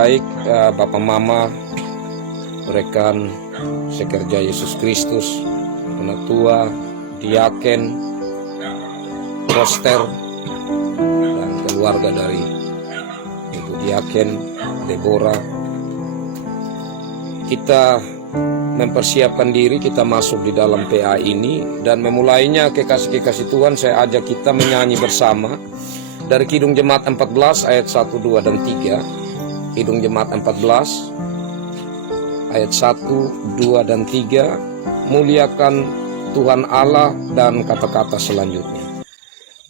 baik Bapak Mama, rekan sekerja Yesus Kristus, penatua, diaken, roster, dan keluarga dari Ibu Diaken Deborah. Kita mempersiapkan diri, kita masuk di dalam PA ini, dan memulainya kekasih-kekasih Tuhan, saya ajak kita menyanyi bersama dari Kidung Jemaat 14 ayat 1, 2, dan 3. Kidung Jemaat 14 ayat 1, 2, dan 3. Muliakan Tuhan Allah, dan kata-kata selanjutnya.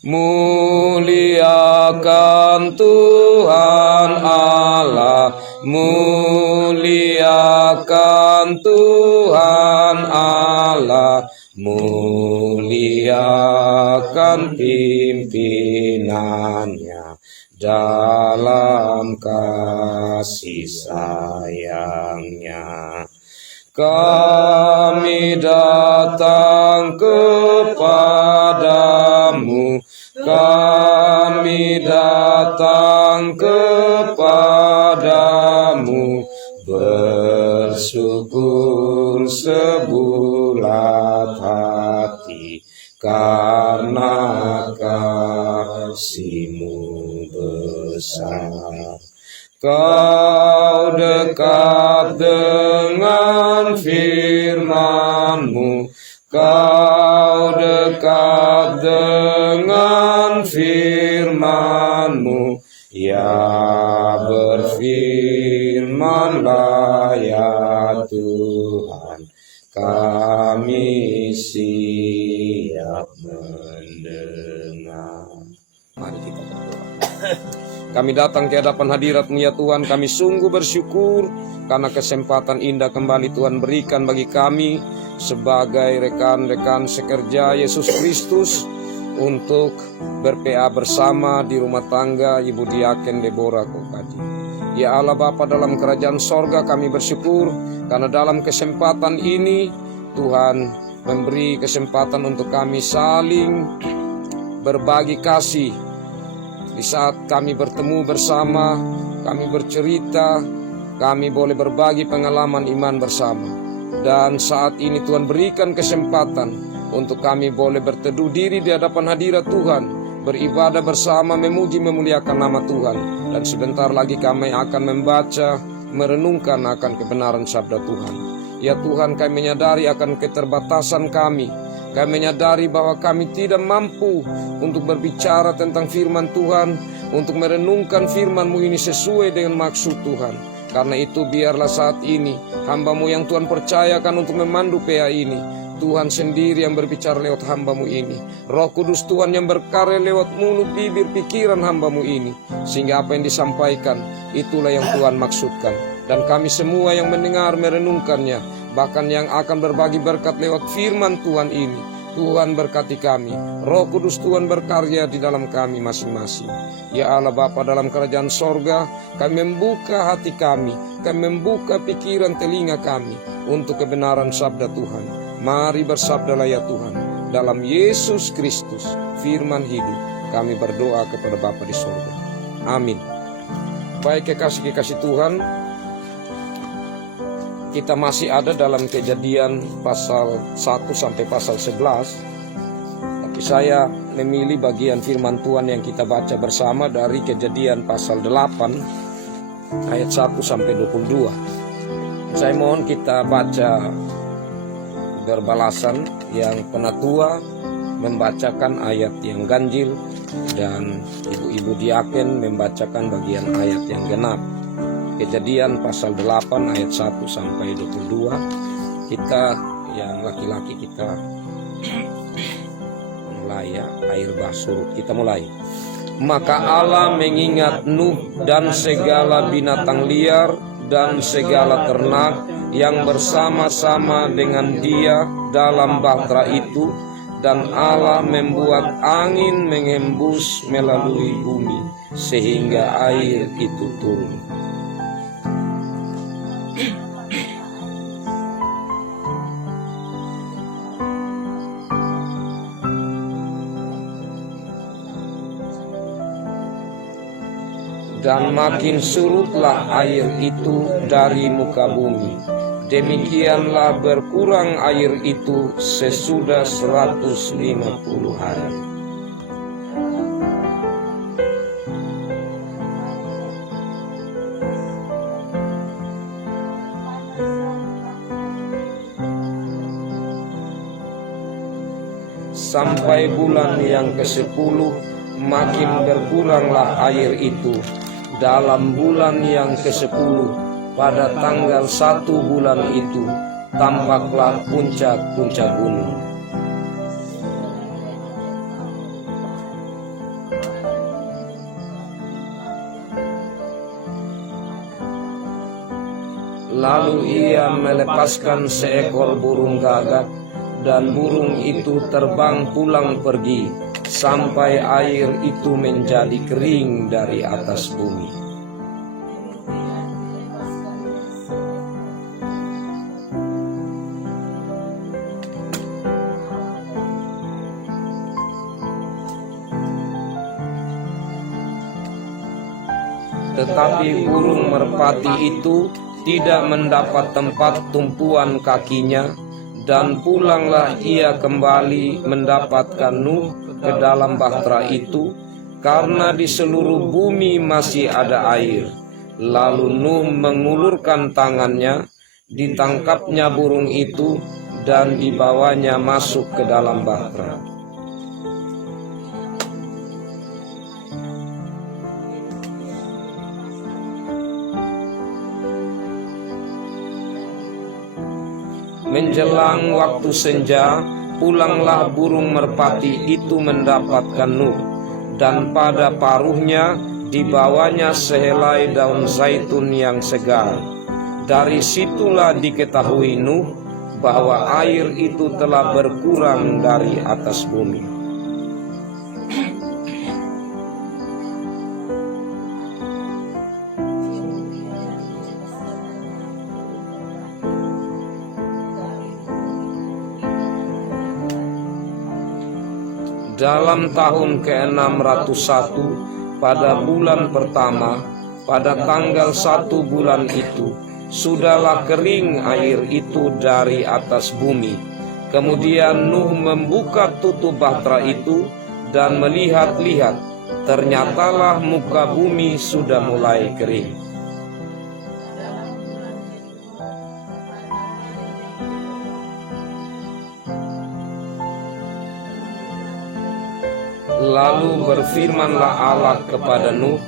Muliakan Tuhan Allah, muliakan Tuhan Allah, muliakan pimpinannya dalam kasih sayangnya. Kami datang kepadamu, kami datang kepadamu, bersyukur sebulat hati, karena kasih-Mu besar. Kau dekat dengan firman-Mu, Kau dekat dengan firman-Mu, ya berfirmanlah ya Tuhan, kami siap mendengar. Mari kita berdoa. Kami datang ke hadapan hadirat-Mu ya Tuhan, kami sungguh bersyukur karena kesempatan indah kembali Tuhan berikan bagi kami sebagai rekan-rekan sekerja Yesus Kristus untuk ber-PA bersama di rumah tangga Ibu Diaken Deborah Kokadi. Ya Allah Bapa dalam kerajaan sorga, kami bersyukur karena dalam kesempatan ini Tuhan memberi kesempatan untuk kami saling berbagi kasih. Di saat kami bertemu bersama, kami bercerita, kami boleh berbagi pengalaman iman bersama. Dan saat ini Tuhan berikan kesempatan untuk kami boleh berteduh diri di hadapan hadirat Tuhan, beribadah bersama, memuji memuliakan nama Tuhan. Dan sebentar lagi kami akan membaca, merenungkan akan kebenaran sabda Tuhan. Ya Tuhan, kami menyadari akan keterbatasan kami. Kami menyadari bahwa kami tidak mampu untuk berbicara tentang firman Tuhan, untuk merenungkan firman-Mu ini sesuai dengan maksud Tuhan. Karena itu biarlah saat ini hamba-Mu yang Tuhan percayakan untuk memandu PA ini, Tuhan sendiri yang berbicara lewat hamba-Mu ini. Roh Kudus Tuhan yang berkarya lewat mulut, bibir, pikiran hamba-Mu ini. Sehingga apa yang disampaikan, itulah yang Tuhan maksudkan. Dan kami semua yang mendengar merenungkannya, bahkan yang akan berbagi berkat lewat firman Tuhan ini, Tuhan berkati kami. Roh Kudus Tuhan berkarya di dalam kami masing-masing. Ya Allah Bapa dalam kerajaan sorga, kami membuka hati kami membuka pikiran telinga kami untuk kebenaran sabda Tuhan. Mari bersabdalah ya Tuhan. Dalam Yesus Kristus, firman hidup, kami berdoa kepada Bapa di sorga. Amin. Baik kekasih-kekasih Tuhan, kita masih ada dalam Kejadian pasal 1 sampai pasal 11. Tapi saya memilih bagian firman Tuhan yang kita baca bersama dari Kejadian pasal 8 ayat 1 sampai 22. Saya mohon kita baca berbalasan, yang penatua membacakan ayat yang ganjil dan ibu-ibu diaken membacakan bagian ayat yang genap. Kejadian pasal 8 ayat 1 sampai 22. Kita yang laki-laki kita mulai ya, air bah surut. Kita mulai. Maka Allah mengingat Nuh dan segala binatang liar dan segala ternak yang bersama-sama dengan dia dalam bahtera itu, dan Allah membuat angin mengembus melalui bumi sehingga air itu turun. dan makin surutlah air itu dari muka bumi. Demikianlah berkurang air itu sesudah 150 hari. Sampai bulan yang ke-10 makin berkuranglah air itu. Dalam bulan yang ke-10 pada tanggal 1 bulan itu tampaklah puncak-puncak gunung. Lalu ia melepaskan seekor burung gagak, dan burung itu terbang pulang pergi sampai air itu menjadi kering dari atas bumi. Tetapi burung merpati itu tidak mendapat tempat tumpuan kakinya, dan pulanglah ia kembali mendapatkan Nuh ke dalam bahtera itu, karena di seluruh bumi masih ada air. Lalu Nuh mengulurkan tangannya, ditangkapnya burung itu, dan dibawanya masuk ke dalam bahtera. Menjelang waktu senja, pulanglah burung merpati itu mendapatkan Nuh, dan pada paruhnya dibawanya sehelai daun zaitun yang segar. Dari situlah diketahui Nuh bahwa air itu telah berkurang dari atas bumi. Dalam tahun ke-601 pada bulan pertama, pada tanggal 1 bulan itu, sudahlah kering air itu dari atas bumi. Kemudian Nuh membuka tutup bahtera itu dan melihat-lihat, ternyatalah muka bumi sudah mulai kering. Lalu berfirmanlah Allah kepada Nuh,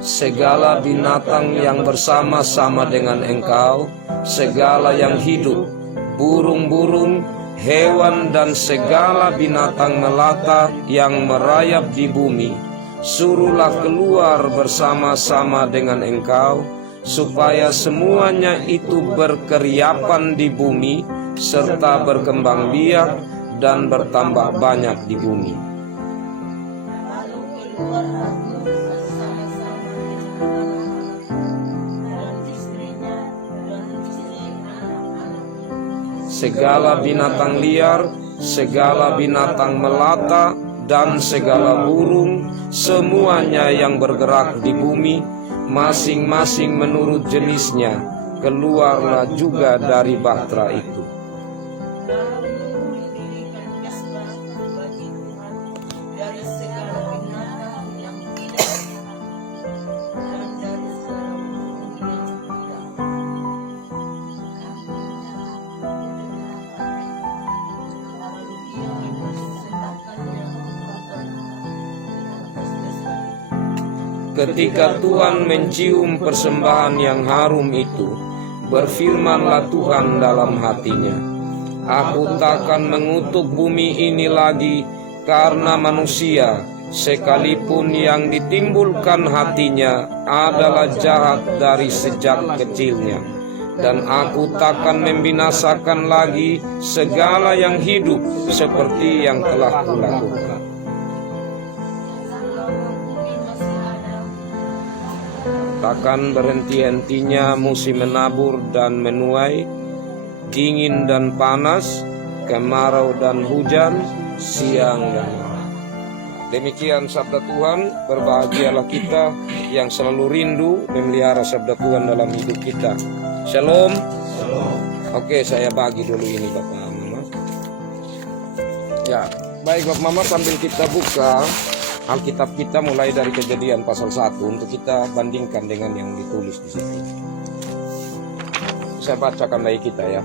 segala binatang yang bersama-sama dengan engkau, segala yang hidup, burung-burung, hewan dan segala binatang melata yang merayap di bumi, suruhlah keluar bersama-sama dengan engkau, supaya semuanya itu berkeriapan di bumi, serta berkembang biak dan bertambah banyak di bumi. Segala binatang liar, segala binatang melata, dan segala burung, semuanya yang bergerak di bumi, masing-masing menurut jenisnya, keluarlah juga dari bahtera itu. Ketika Tuhan mencium persembahan yang harum itu, berfirmanlah Tuhan dalam hatinya, "Aku takkan mengutuk bumi ini lagi karena manusia, sekalipun yang ditimbulkan hatinya adalah jahat dari sejak kecilnya. Dan aku takkan membinasakan lagi segala yang hidup seperti yang telah kulakukan." takkan berhenti-hentinya musim menabur dan menuai, dingin dan panas, kemarau dan hujan, siang dan malam. Demikian sabda Tuhan. Berbahagialah kita yang selalu rindu memelihara sabda Tuhan dalam hidup kita. Shalom. Oke, saya bagi dulu ini Bapak Mama. Ya, baik Bapak Mama, sambil kita buka Alkitab kita mulai dari Kejadian pasal 1 untuk kita bandingkan dengan yang ditulis di sini. Saya bacakan bagi kita ya.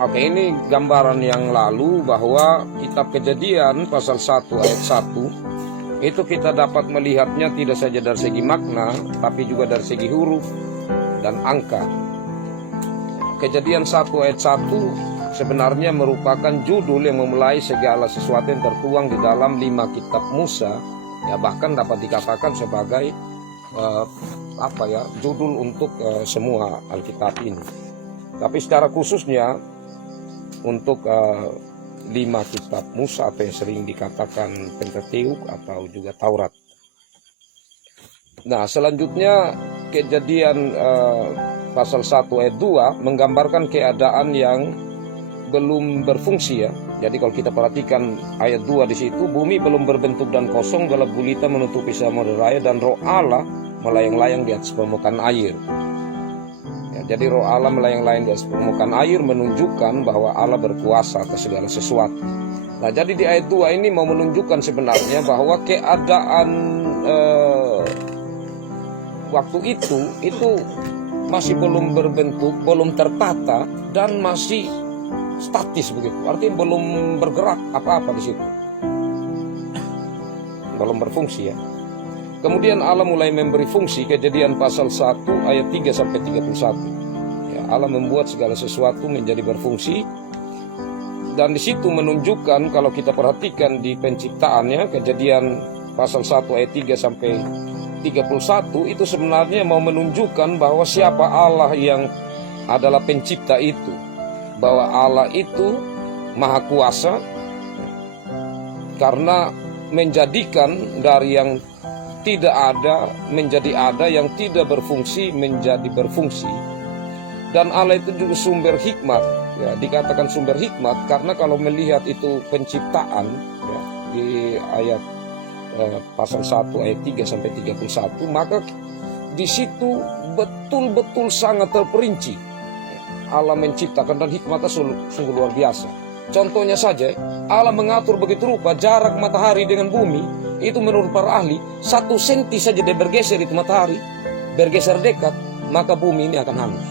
Oke, ini gambaran yang lalu bahwa kitab Kejadian pasal 1 ayat 1 itu kita dapat melihatnya tidak saja dari segi makna, tapi juga dari segi huruf dan angka. Kejadian 1 ayat 1 sebenarnya merupakan judul yang memulai segala sesuatu yang tertuang di dalam 5 kitab Musa, ya bahkan dapat dikatakan sebagai judul untuk semua Alkitab ini. Tapi secara khususnya untuk 5 kitab Musa atau yang sering dikatakan Pentateuch atau juga Taurat. Nah, selanjutnya Kejadian pasal 1 ayat 2 menggambarkan keadaan yang belum berfungsi ya. Jadi kalau kita perhatikan ayat 2 di situ, bumi belum berbentuk dan kosong, gelap gulita menutupi samudera raya, dan roh Allah melayang-layang di atas permukaan air. Jadi roh Allah melayang-layang di atas permukaan air menunjukkan bahwa Allah berkuasa atas segala sesuatu. Nah, jadi di ayat 2 ini mau menunjukkan sebenarnya bahwa keadaan waktu itu masih belum berbentuk, belum tertata, dan masih statis begitu. Artinya belum bergerak apa-apa di situ. Belum berfungsi ya. Kemudian Allah mulai memberi fungsi. Kejadian pasal 1 ayat 3 sampai 31. Allah membuat segala sesuatu menjadi berfungsi, dan di situ menunjukkan kalau kita perhatikan di penciptaannya, Kejadian pasal 1 ayat 3 sampai 31 itu sebenarnya mau menunjukkan bahwa siapa Allah yang adalah pencipta itu, bahwa Allah itu maha kuasa karena menjadikan dari yang tidak ada menjadi ada, yang tidak berfungsi menjadi berfungsi. Dan Allah itu juga sumber hikmat, ya, dikatakan sumber hikmat karena kalau melihat itu penciptaan ya, di ayat pasal 1 ayat 3 sampai 31, maka di situ betul-betul sangat terperinci. Allah menciptakan dan hikmatnya sungguh luar biasa. Contohnya saja, Allah mengatur begitu rupa jarak matahari dengan bumi itu menurut para ahli 1 senti saja dia bergeser itu matahari, bergeser dekat, maka bumi ini akan hangus.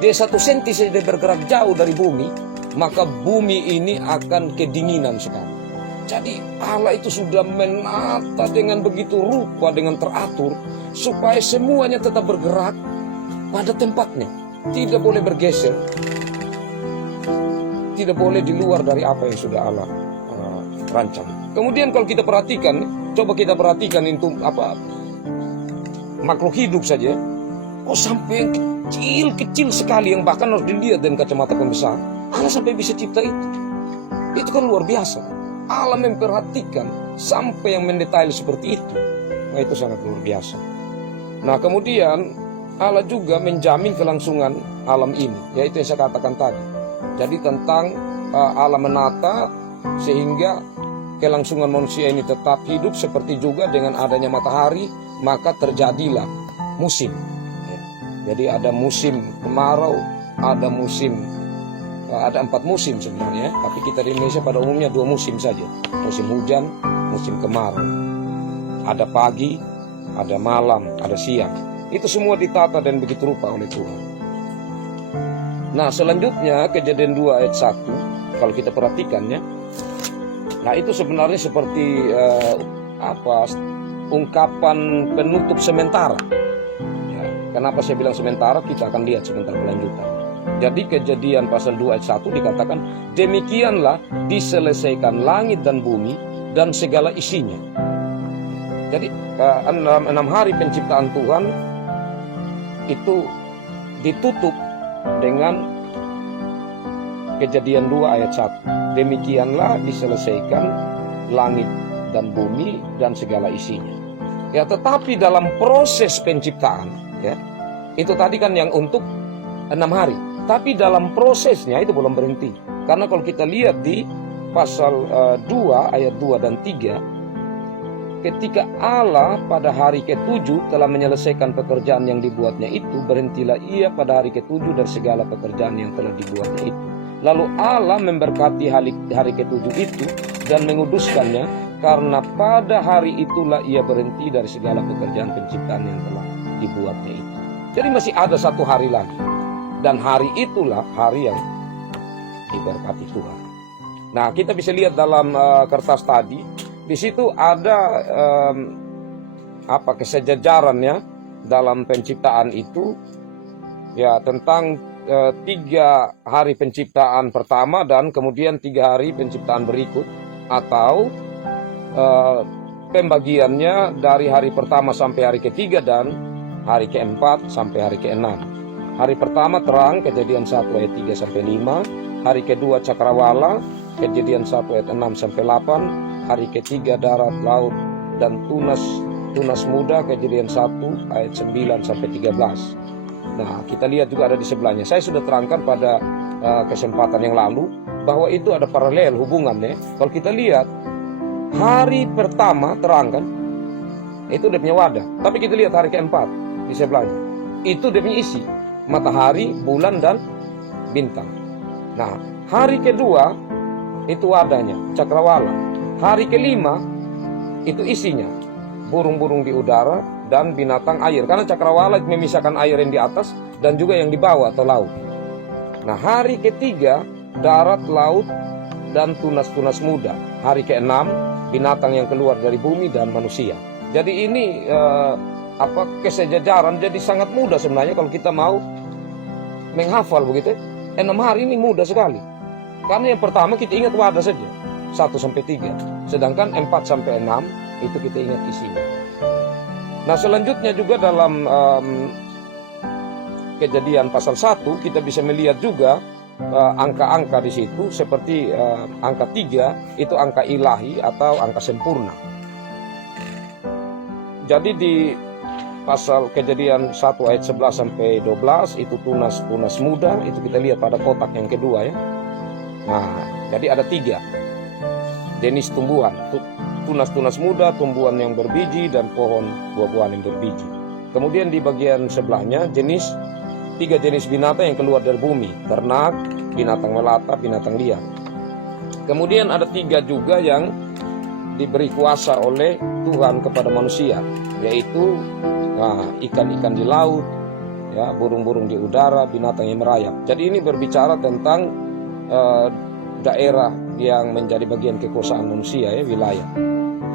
Dia 1 senti saja dia bergerak jauh dari bumi, maka bumi ini akan kedinginan sekali. Jadi Allah itu sudah menata dengan begitu rupa, dengan teratur, supaya semuanya tetap bergerak pada tempatnya. Tidak boleh bergeser, tidak boleh di luar dari apa yang sudah Allah rancang. Kemudian kalau kita perhatikan, coba kita perhatikan itu makhluk hidup saja. Oh, sampai yang kecil-kecil sekali yang bahkan harus dilihat dengan kacamata pembesar, Allah sampai bisa cipta itu. Itu kan luar biasa. Allah memperhatikan sampai yang mendetail seperti itu. Nah, itu sangat luar biasa. Nah, kemudian Allah juga menjamin kelangsungan alam ini, yaitu yang saya katakan tadi. Jadi tentang Allah menata sehingga kelangsungan manusia ini tetap hidup, seperti juga dengan adanya matahari, maka terjadilah musim. Jadi ada musim kemarau, ada 4 musim sebenarnya, tapi kita di Indonesia pada umumnya 2 musim saja. Musim hujan, musim kemarau. Ada pagi, ada malam, ada siang. Itu semua ditata dan begitu rupa oleh Tuhan. Nah, selanjutnya Kejadian 2 ayat 1, kalau kita perhatikannya, nah itu sebenarnya seperti ungkapan penutup sementara. Kenapa saya bilang sementara? Kita akan lihat sebentar kelanjutan. Jadi Kejadian pasal 2 ayat 1 dikatakan, demikianlah diselesaikan langit dan bumi dan segala isinya. Jadi dalam 6 hari penciptaan Tuhan itu ditutup dengan Kejadian 2 ayat 1. Demikianlah diselesaikan langit dan bumi dan segala isinya. Ya, tetapi dalam proses penciptaan, ya, itu tadi kan yang untuk 6 hari. Tapi dalam prosesnya itu belum berhenti. Karena kalau kita lihat di pasal 2 ayat 2 dan 3, ketika Allah pada hari ke-7 telah menyelesaikan pekerjaan yang dibuatnya itu, berhentilah ia pada hari ke-7 dari segala pekerjaan yang telah dibuatnya itu. Lalu Allah memberkati hari ke-7 itu dan menguduskannya, karena pada hari itulah ia berhenti dari segala pekerjaan penciptaan yang telah dibuatnya itu. Jadi masih ada 1 hari lagi. Dan hari itulah hari yang diberkati Tuhan. Nah, kita bisa lihat dalam kertas tadi, di situ ada kesejajarannya dalam penciptaan itu, ya, tentang 3 hari penciptaan pertama dan kemudian 3 hari penciptaan berikut, atau pembagiannya dari hari pertama sampai hari ke-3 dan hari ke-4 sampai hari ke-6. Hari pertama terang, Kejadian 1 ayat 3 sampai 5. Hari kedua cakrawala, Kejadian 1 ayat 6 sampai 8. Hari ke-3 darat, laut dan tunas muda, Kejadian 1 ayat 9 sampai 13. Nah, kita lihat juga ada di sebelahnya. Saya sudah terangkan pada kesempatan yang lalu bahwa itu ada paralel hubungannya. Kalau kita lihat hari pertama terang kan, itu dia punya wadah. Tapi kita lihat hari ke-4 di sebelahnya, itu dia punya isi, matahari, bulan dan bintang. Nah, hari kedua itu wadahnya, cakrawala. Hari ke-5 itu isinya, burung-burung di udara dan binatang air. Karena cakrawala memisahkan air yang di atas dan juga yang di bawah atau laut. Nah, hari ke-3 darat, laut dan tunas-tunas muda. Hari ke-6 binatang yang keluar dari bumi dan manusia. Jadi ini kesejajaran jadi sangat mudah sebenarnya kalau kita mau menghafal begitu. 6 hari ini mudah sekali. Karena yang pertama kita ingat wadah saja, 1 sampai 3. Sedangkan 4 sampai 6 itu kita ingat isinya. Nah, selanjutnya juga dalam Kejadian pasal 1 kita bisa melihat juga angka-angka di situ, seperti angka 3 itu angka ilahi atau angka sempurna. Jadi di pasal Kejadian 1 ayat 11 sampai 12 itu tunas muda, itu kita lihat pada kotak yang kedua, ya. Nah, jadi ada 3 jenis tumbuhan, tunas muda, tumbuhan yang berbiji, dan pohon buah-buahan yang berbiji. Kemudian di bagian sebelahnya 3 jenis binatang yang keluar dari bumi, ternak, binatang melata, binatang liar. Kemudian ada 3 juga yang diberi kuasa oleh Tuhan kepada manusia, yaitu ikan-ikan di laut, ya, burung-burung di udara, binatang yang merayap. Jadi ini berbicara tentang daerah yang menjadi bagian kekuasaan manusia, ya, wilayah.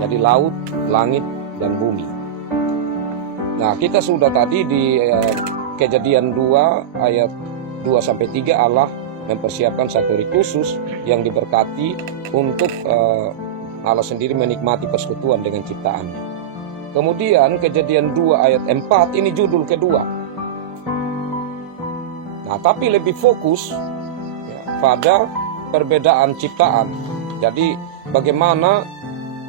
Jadi laut, langit, dan bumi. Nah, kita sudah tadi di Kejadian 2 ayat 2 sampai 3 Allah mempersiapkan 1 hari khusus yang diberkati untuk Allah sendiri menikmati persekutuan dengan ciptaannya. Kemudian Kejadian 2 ayat 4 ini judul kedua. Nah, tapi lebih fokus, ya, pada perbedaan ciptaan. Jadi bagaimana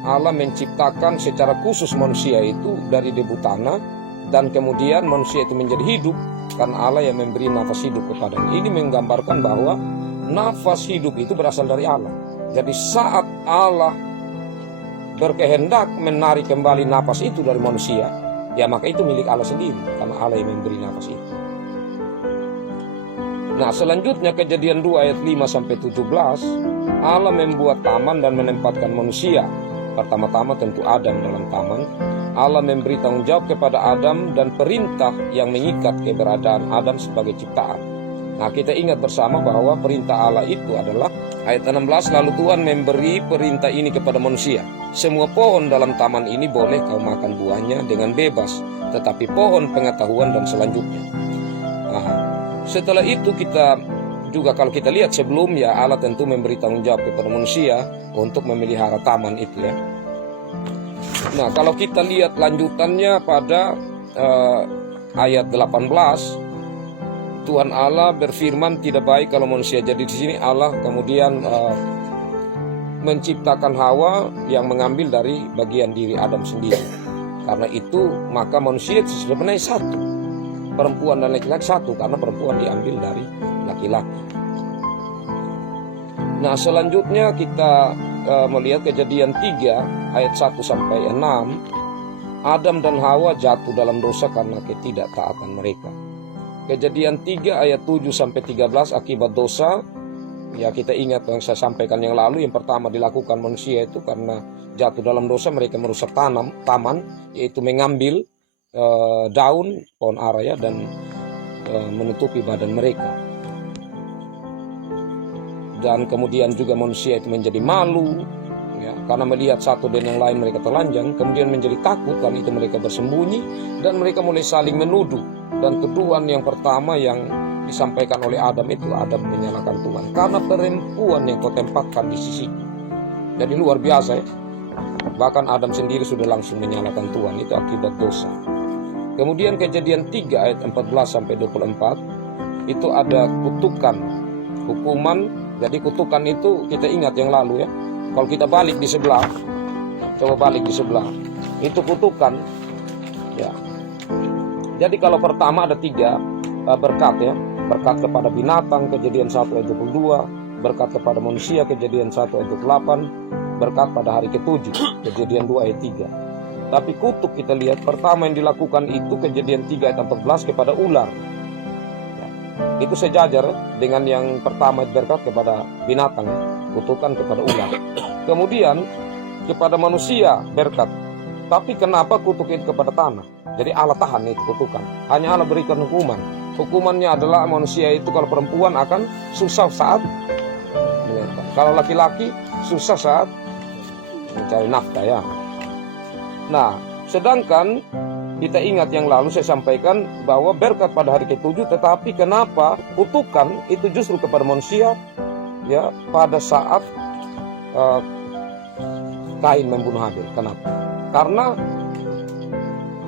Allah menciptakan secara khusus manusia itu dari debu tanah, dan kemudian manusia itu menjadi hidup karena Allah yang memberi nafas hidup kepadanya. Ini menggambarkan bahwa nafas hidup itu berasal dari Allah. Jadi saat Allah berkehendak menarik kembali nafas itu dari manusia, ya maka itu milik Allah sendiri karena Allah yang memberi nafas itu. Nah, selanjutnya Kejadian 2 ayat 5 sampai 17, Allah membuat taman dan menempatkan manusia. Pertama-tama tentu Adam dalam taman. Allah memberi tanggung jawab kepada Adam dan perintah yang mengikat keberadaan Adam sebagai ciptaan. Nah, kita ingat bersama bahwa perintah Allah itu adalah ayat 16, lalu Tuhan memberi perintah ini kepada manusia. Semua pohon dalam taman ini boleh kau makan buahnya dengan bebas, tetapi pohon pengetahuan dan selanjutnya. Nah, setelah itu kita juga kalau kita lihat sebelumnya Allah tentu memberi tanggung jawab kepada manusia untuk memelihara taman itu, ya. Nah, kalau kita lihat lanjutannya pada ayat 18, Tuhan Allah berfirman, tidak baik kalau manusia jadi di sini. Allah kemudian menciptakan Hawa yang mengambil dari bagian diri Adam sendiri. Karena itu maka manusia itu sebenarnya satu, perempuan dan laki-laki satu, karena perempuan diambil dari laki-laki. Nah, selanjutnya kita melihat Kejadian 3 ayat 1 sampai 6. Adam dan Hawa jatuh dalam dosa karena ketidaktaatan mereka. Kejadian 3 ayat 7 sampai 13 akibat dosa. Ya, kita ingat yang saya sampaikan yang lalu, yang pertama dilakukan manusia itu karena jatuh dalam dosa, mereka merusak taman, yaitu mengambil daun pohon ara ya, dan menutupi badan mereka. Dan kemudian juga manusia itu menjadi malu ya, karena melihat satu dan yang lain mereka telanjang. Kemudian menjadi takut, karena itu mereka bersembunyi, dan mereka mulai saling menuduh. Dan tuduhan yang pertama yang disampaikan oleh Adam itu, Adam menyalahkan Tuhan karena perempuan yang kau tempatkan di sisi. Jadi luar biasa ya. Bahkan Adam sendiri sudah langsung menyalahkan Tuhan, itu akibat dosa. Kemudian Kejadian 3 ayat 14 sampai 24 itu ada kutukan, hukuman. Jadi kutukan itu kita ingat yang lalu ya. Kalau kita balik di sebelah, coba balik di sebelah, itu kutukan ya. Jadi kalau pertama ada 3 berkat ya. Berkat kepada binatang, Kejadian 1 ayat 22. Berkat kepada manusia, Kejadian 1 ayat 28. Berkat pada hari ke-7, Kejadian 2 ayat 3. Tapi kutuk kita lihat pertama yang dilakukan itu Kejadian 3 ayat 14 kepada ular. Itu sejajar dengan yang pertama berkat kepada binatang, kutukan kepada ular. Kemudian kepada manusia berkat. Tapi kenapa kutuk itu kepada tanah? Jadi Allah tahan itu kutukan. Hanya Allah berikan hukuman. Hukumannya adalah manusia itu kalau perempuan akan susah saat melahirkan. Kalau laki-laki susah saat mencari nafkah ya. Nah, sedangkan kita ingat yang lalu saya sampaikan bahwa berkat pada hari ke-7, tetapi kenapa kutukan itu justru kepada manusia ya pada saat Kain membunuh Habel. Kenapa? Karena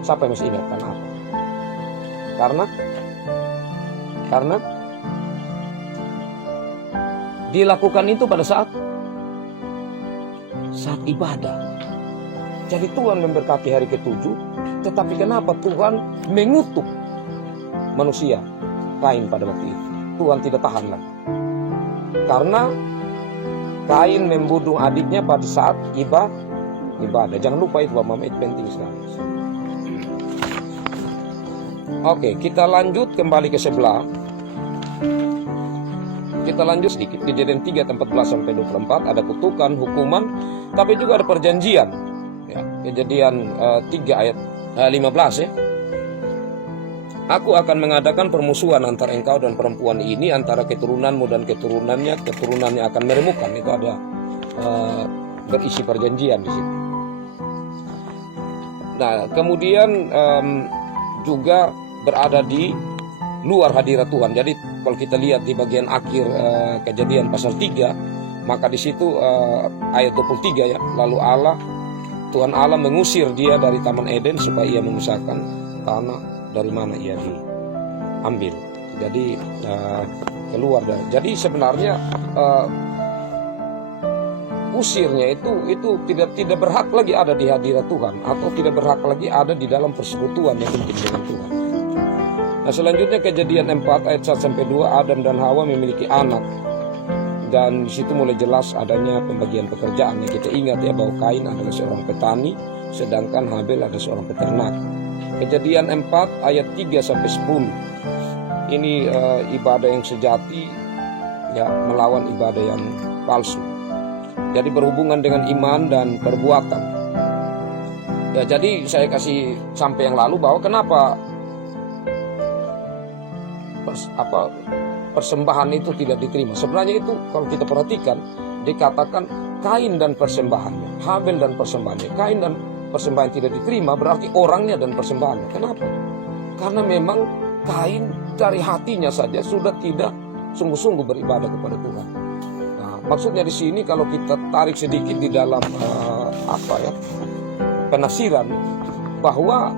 siapa yang masih ingat kenapa? Karena dilakukan itu pada saat ibadah. Jadi Tuhan memberkati hari ke-7, tetapi kenapa Tuhan mengutuk manusia Kain pada waktu itu? Tuhan tidak tahan lagi. Karena Kain membunuh adiknya pada saat ibadah. Jangan lupa itu Bapak Mama, itu penting sekali. Oke, kita lanjut kembali ke sebelah. Kita lanjut sedikit. Kejadian 3 14 sampai 24 ada kutukan, hukuman, tapi juga ada perjanjian. Ya, Kejadian 3 ayat 15 ya. Aku akan mengadakan permusuhan antara engkau dan perempuan ini, antara keturunanmu dan keturunannya akan meremukkan. Itu ada berisi perjanjian di situ. Nah, kemudian juga berada di luar hadirat Tuhan. Jadi kalau kita lihat di bagian akhir Kejadian pasal 3, maka di situ ayat 23 ya, lalu Tuhan Allah mengusir dia dari Taman Eden supaya ia mengusahakan tanah dari mana ia diambil. Jadi keluar dari. Jadi sebenarnya usirnya itu tidak berhak lagi ada di hadirat Tuhan, atau tidak berhak lagi ada di dalam persekutuan yang intim dengan Tuhan. Nah, selanjutnya Kejadian 4 ayat 1 sampai 2, Adam dan Hawa memiliki anak. Dan di situ mulai jelas adanya pembagian pekerjaan. Kita ingat ya bahwa Kain adalah seorang petani, sedangkan Habel adalah seorang peternak. Kejadian 4 ayat 3 sampai 10. Ini ibadah yang sejati ya melawan ibadah yang palsu. Jadi berhubungan dengan iman dan perbuatan. Ya, jadi saya kasih sampai yang lalu bahwa kenapa persembahan itu tidak diterima. Sebenarnya itu kalau kita perhatikan dikatakan Kain dan persembahannya, Habel dan persembahannya. Kain dan persembahan tidak diterima berarti orangnya dan persembahannya. Kenapa? Karena memang Kain dari hatinya saja sudah tidak sungguh-sungguh beribadah kepada Tuhan. Nah, maksudnya di sini kalau kita tarik sedikit di dalam penafsiran bahwa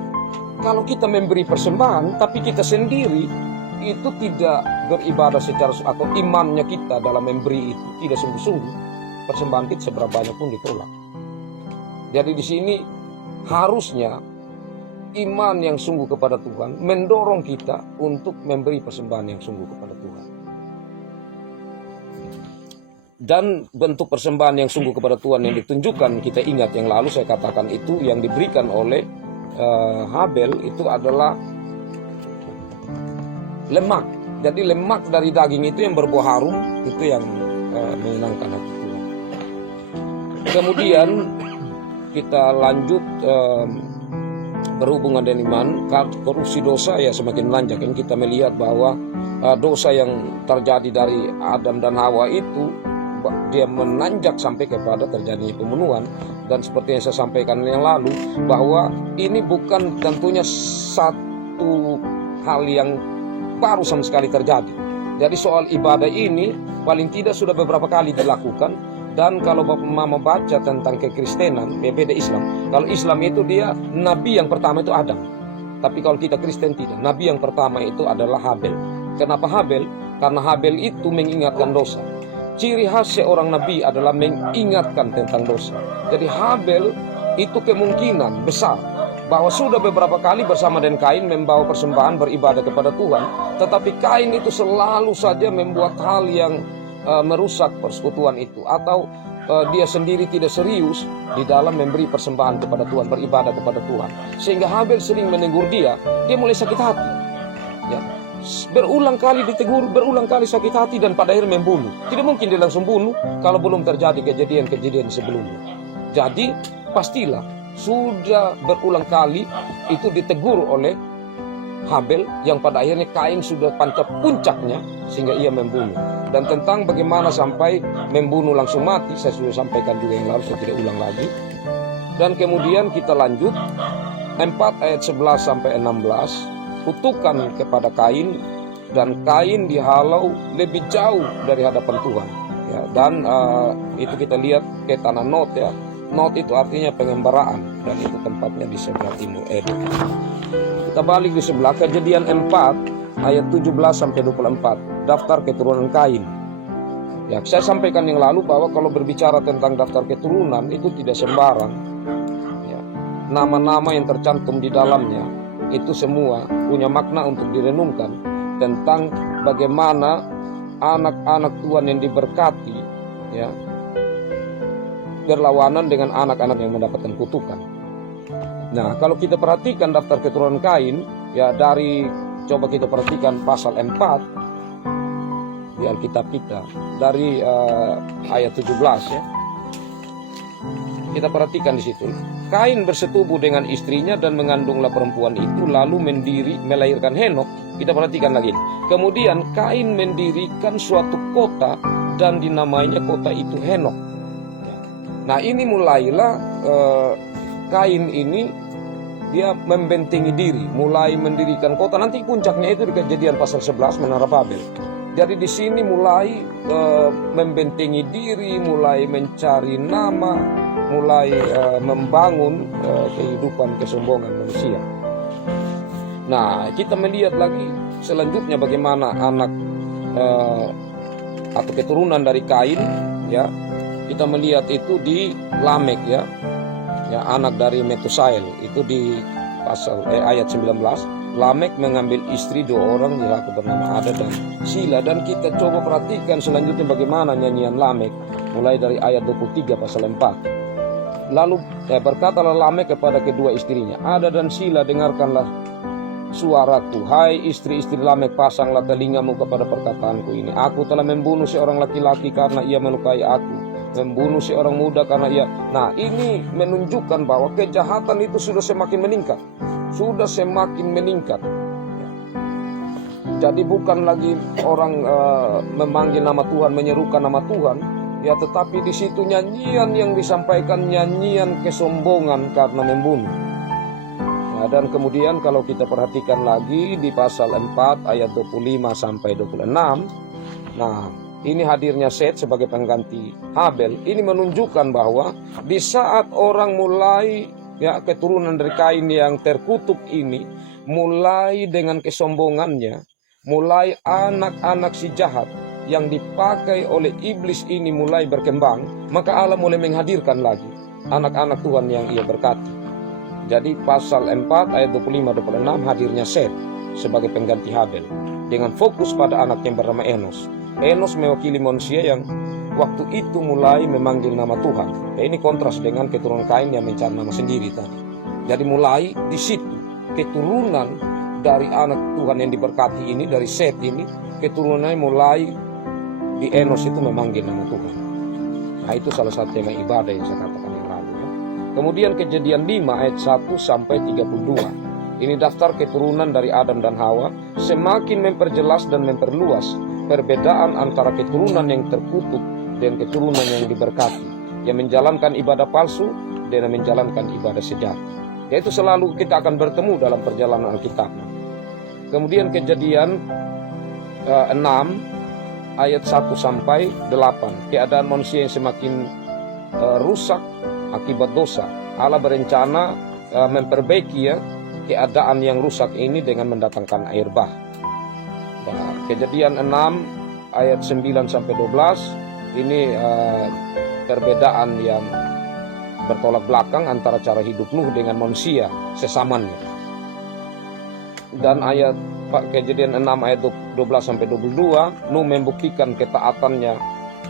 kalau kita memberi persembahan tapi kita sendiri itu tidak beribadah secara atau imannya kita dalam memberi itu tidak sungguh-sungguh, persembahan kita seberapa banyak pun ditolak. Jadi di sini harusnya iman yang sungguh kepada Tuhan mendorong kita untuk memberi persembahan yang sungguh kepada Tuhan. Dan bentuk persembahan yang sungguh kepada Tuhan yang ditunjukkan, kita ingat yang lalu saya katakan itu yang diberikan oleh Habel itu adalah lemak. Jadi lemak dari daging itu yang berbuah harum, itu yang menyenangkan hati Tuhan. Kemudian kita lanjut berhubungan dengan iman. Korupsi dosa ya semakin lanjut. Kita melihat bahwa dosa yang terjadi dari Adam dan Hawa itu dia menanjak sampai kepada terjadinya pembunuhan. Dan seperti yang saya sampaikan yang lalu, bahwa ini bukan tentunya satu hal yang baru sama sekali terjadi. Jadi soal ibadah ini paling tidak sudah beberapa kali dilakukan. Dan kalau Bapak Mama baca tentang kekristenan, beda Islam. Kalau Islam itu dia nabi yang pertama itu Adam. Tapi kalau kita Kristen tidak. Nabi yang pertama itu adalah Habel. Kenapa Habel? Karena Habel itu mengingatkan dosa. Ciri khas seorang nabi adalah mengingatkan tentang dosa. Jadi Habel itu kemungkinan besar bahwa sudah beberapa kali bersama dengan Kain membawa persembahan beribadah kepada Tuhan. Tetapi Kain itu selalu saja membuat hal yang merusak persekutuan itu, atau dia sendiri tidak serius di dalam memberi persembahan kepada Tuhan, beribadah kepada Tuhan, sehingga Habel sering menegur dia mulai sakit hati ya. Berulang kali ditegur, berulang kali sakit hati, dan pada akhirnya membunuh. Tidak mungkin dia langsung bunuh kalau belum terjadi kejadian-kejadian sebelumnya. Jadi pastilah sudah berulang kali itu ditegur oleh Habel, yang pada akhirnya Kain sudah pancap puncaknya sehingga ia membunuh. Dan tentang bagaimana sampai membunuh langsung mati, saya sudah sampaikan juga yang lalu, saya tidak ulang lagi. Dan kemudian kita lanjut 4 ayat 11 sampai 16, kutukan kepada Kain, dan Kain dihalau lebih jauh dari hadapan Tuhan ya. Dan itu kita lihat ke tanah Nod ya. Nod itu artinya pengembaraan, dan itu tempatnya di sebelah timur Eden. Kita balik di sebelah Kejadian 4 ayat 17 sampai 24. Daftar keturunan Kain. Ya, saya sampaikan yang lalu bahwa kalau berbicara tentang daftar keturunan itu tidak sembarang. Ya, nama-nama yang tercantum di dalamnya itu semua punya makna untuk direnungkan tentang bagaimana anak-anak Tuhan yang diberkati ya berlawanan dengan anak-anak yang mendapatkan kutukan. Nah, kalau kita perhatikan daftar keturunan Kain ya, dari coba kita perhatikan pasal 4 di Alkitab kita, dari ayat 17 ya. Kita perhatikan di situ. Kain bersetubuh dengan istrinya dan mengandunglah perempuan itu, lalu melahirkan Henok. Kita perhatikan lagi. Kemudian Kain mendirikan suatu kota dan dinamainya kota itu Henok. Nah, ini mulailah Kain ini dia membentengi diri, mulai mendirikan kota. Nanti puncaknya itu di Kejadian pasal 11 Menara Babel. Jadi di sini mulai membentengi diri, mulai mencari nama, mulai membangun kehidupan kesombongan manusia. Nah, kita melihat lagi selanjutnya bagaimana anak atau keturunan dari Kain ya. Kita melihat itu di Lamek ya, anak dari Metusael, itu di pasal ayat 19. Lamek mengambil istri 2 orang laki bernama Ada dan Sila. Dan kita coba perhatikan selanjutnya bagaimana nyanyian Lamek mulai dari ayat 23 pasal 4. Lalu berkatalah Lamek kepada kedua istrinya, Ada dan Sila, dengarkanlah suaraku. Hai istri-istri Lamek, pasanglah telingamu kepada perkataanku ini. Aku telah membunuh seorang laki-laki karena ia melukai aku, membunuh seorang muda karena ia. Nah, ini menunjukkan bahwa kejahatan itu sudah semakin meningkat. Sudah semakin meningkat. Jadi bukan lagi orang memanggil nama Tuhan, menyerukan nama Tuhan, ya, tetapi di situ nyanyian yang disampaikan, nyanyian kesombongan karena membunuh. Nah, dan kemudian kalau kita perhatikan lagi di pasal 4 ayat 25 sampai 26. Nah, ini hadirnya Set sebagai pengganti Habel. Ini menunjukkan bahwa di saat orang mulai ya, keturunan dari Kain yang terkutuk ini mulai dengan kesombongannya, mulai anak-anak si jahat yang dipakai oleh iblis ini mulai berkembang, maka Allah mulai menghadirkan lagi anak-anak Tuhan yang ia berkati. Jadi pasal 4 ayat 25-26 hadirnya Set sebagai pengganti Habel dengan fokus pada anak yang bernama Enos. Enos mewakili manusia yang waktu itu mulai memanggil nama Tuhan. Ini kontras dengan keturunan Kain yang mencari nama sendiri tadi. Jadi mulai di situ keturunan dari anak Tuhan yang diberkati ini, dari Set ini, keturunannya mulai di Enos itu memanggil nama Tuhan. Nah, itu salah satu tema ibadah yang saya katakan yang lalu ya. Kemudian Kejadian 5 ayat 1-32. Ini daftar keturunan dari Adam dan Hawa, semakin memperjelas dan memperluas perbedaan antara keturunan yang terkutuk dan keturunan yang diberkati, yang menjalankan ibadah palsu dan yang menjalankan ibadah sejati. Yaitu selalu kita akan bertemu dalam perjalanan Alkitab. Kemudian Kejadian 6 ayat 1-8. Keadaan manusia yang semakin rusak akibat dosa. Allah berencana memperbaiki ya keadaan yang rusak ini dengan mendatangkan air bah. Nah, Kejadian 6 ayat 9-12 ini perbedaan yang bertolak belakang antara cara hidup Nuh dengan manusia sesamanya. Dan ayat Kejadian 6 ayat 12-22, Nuh membuktikan ketaatannya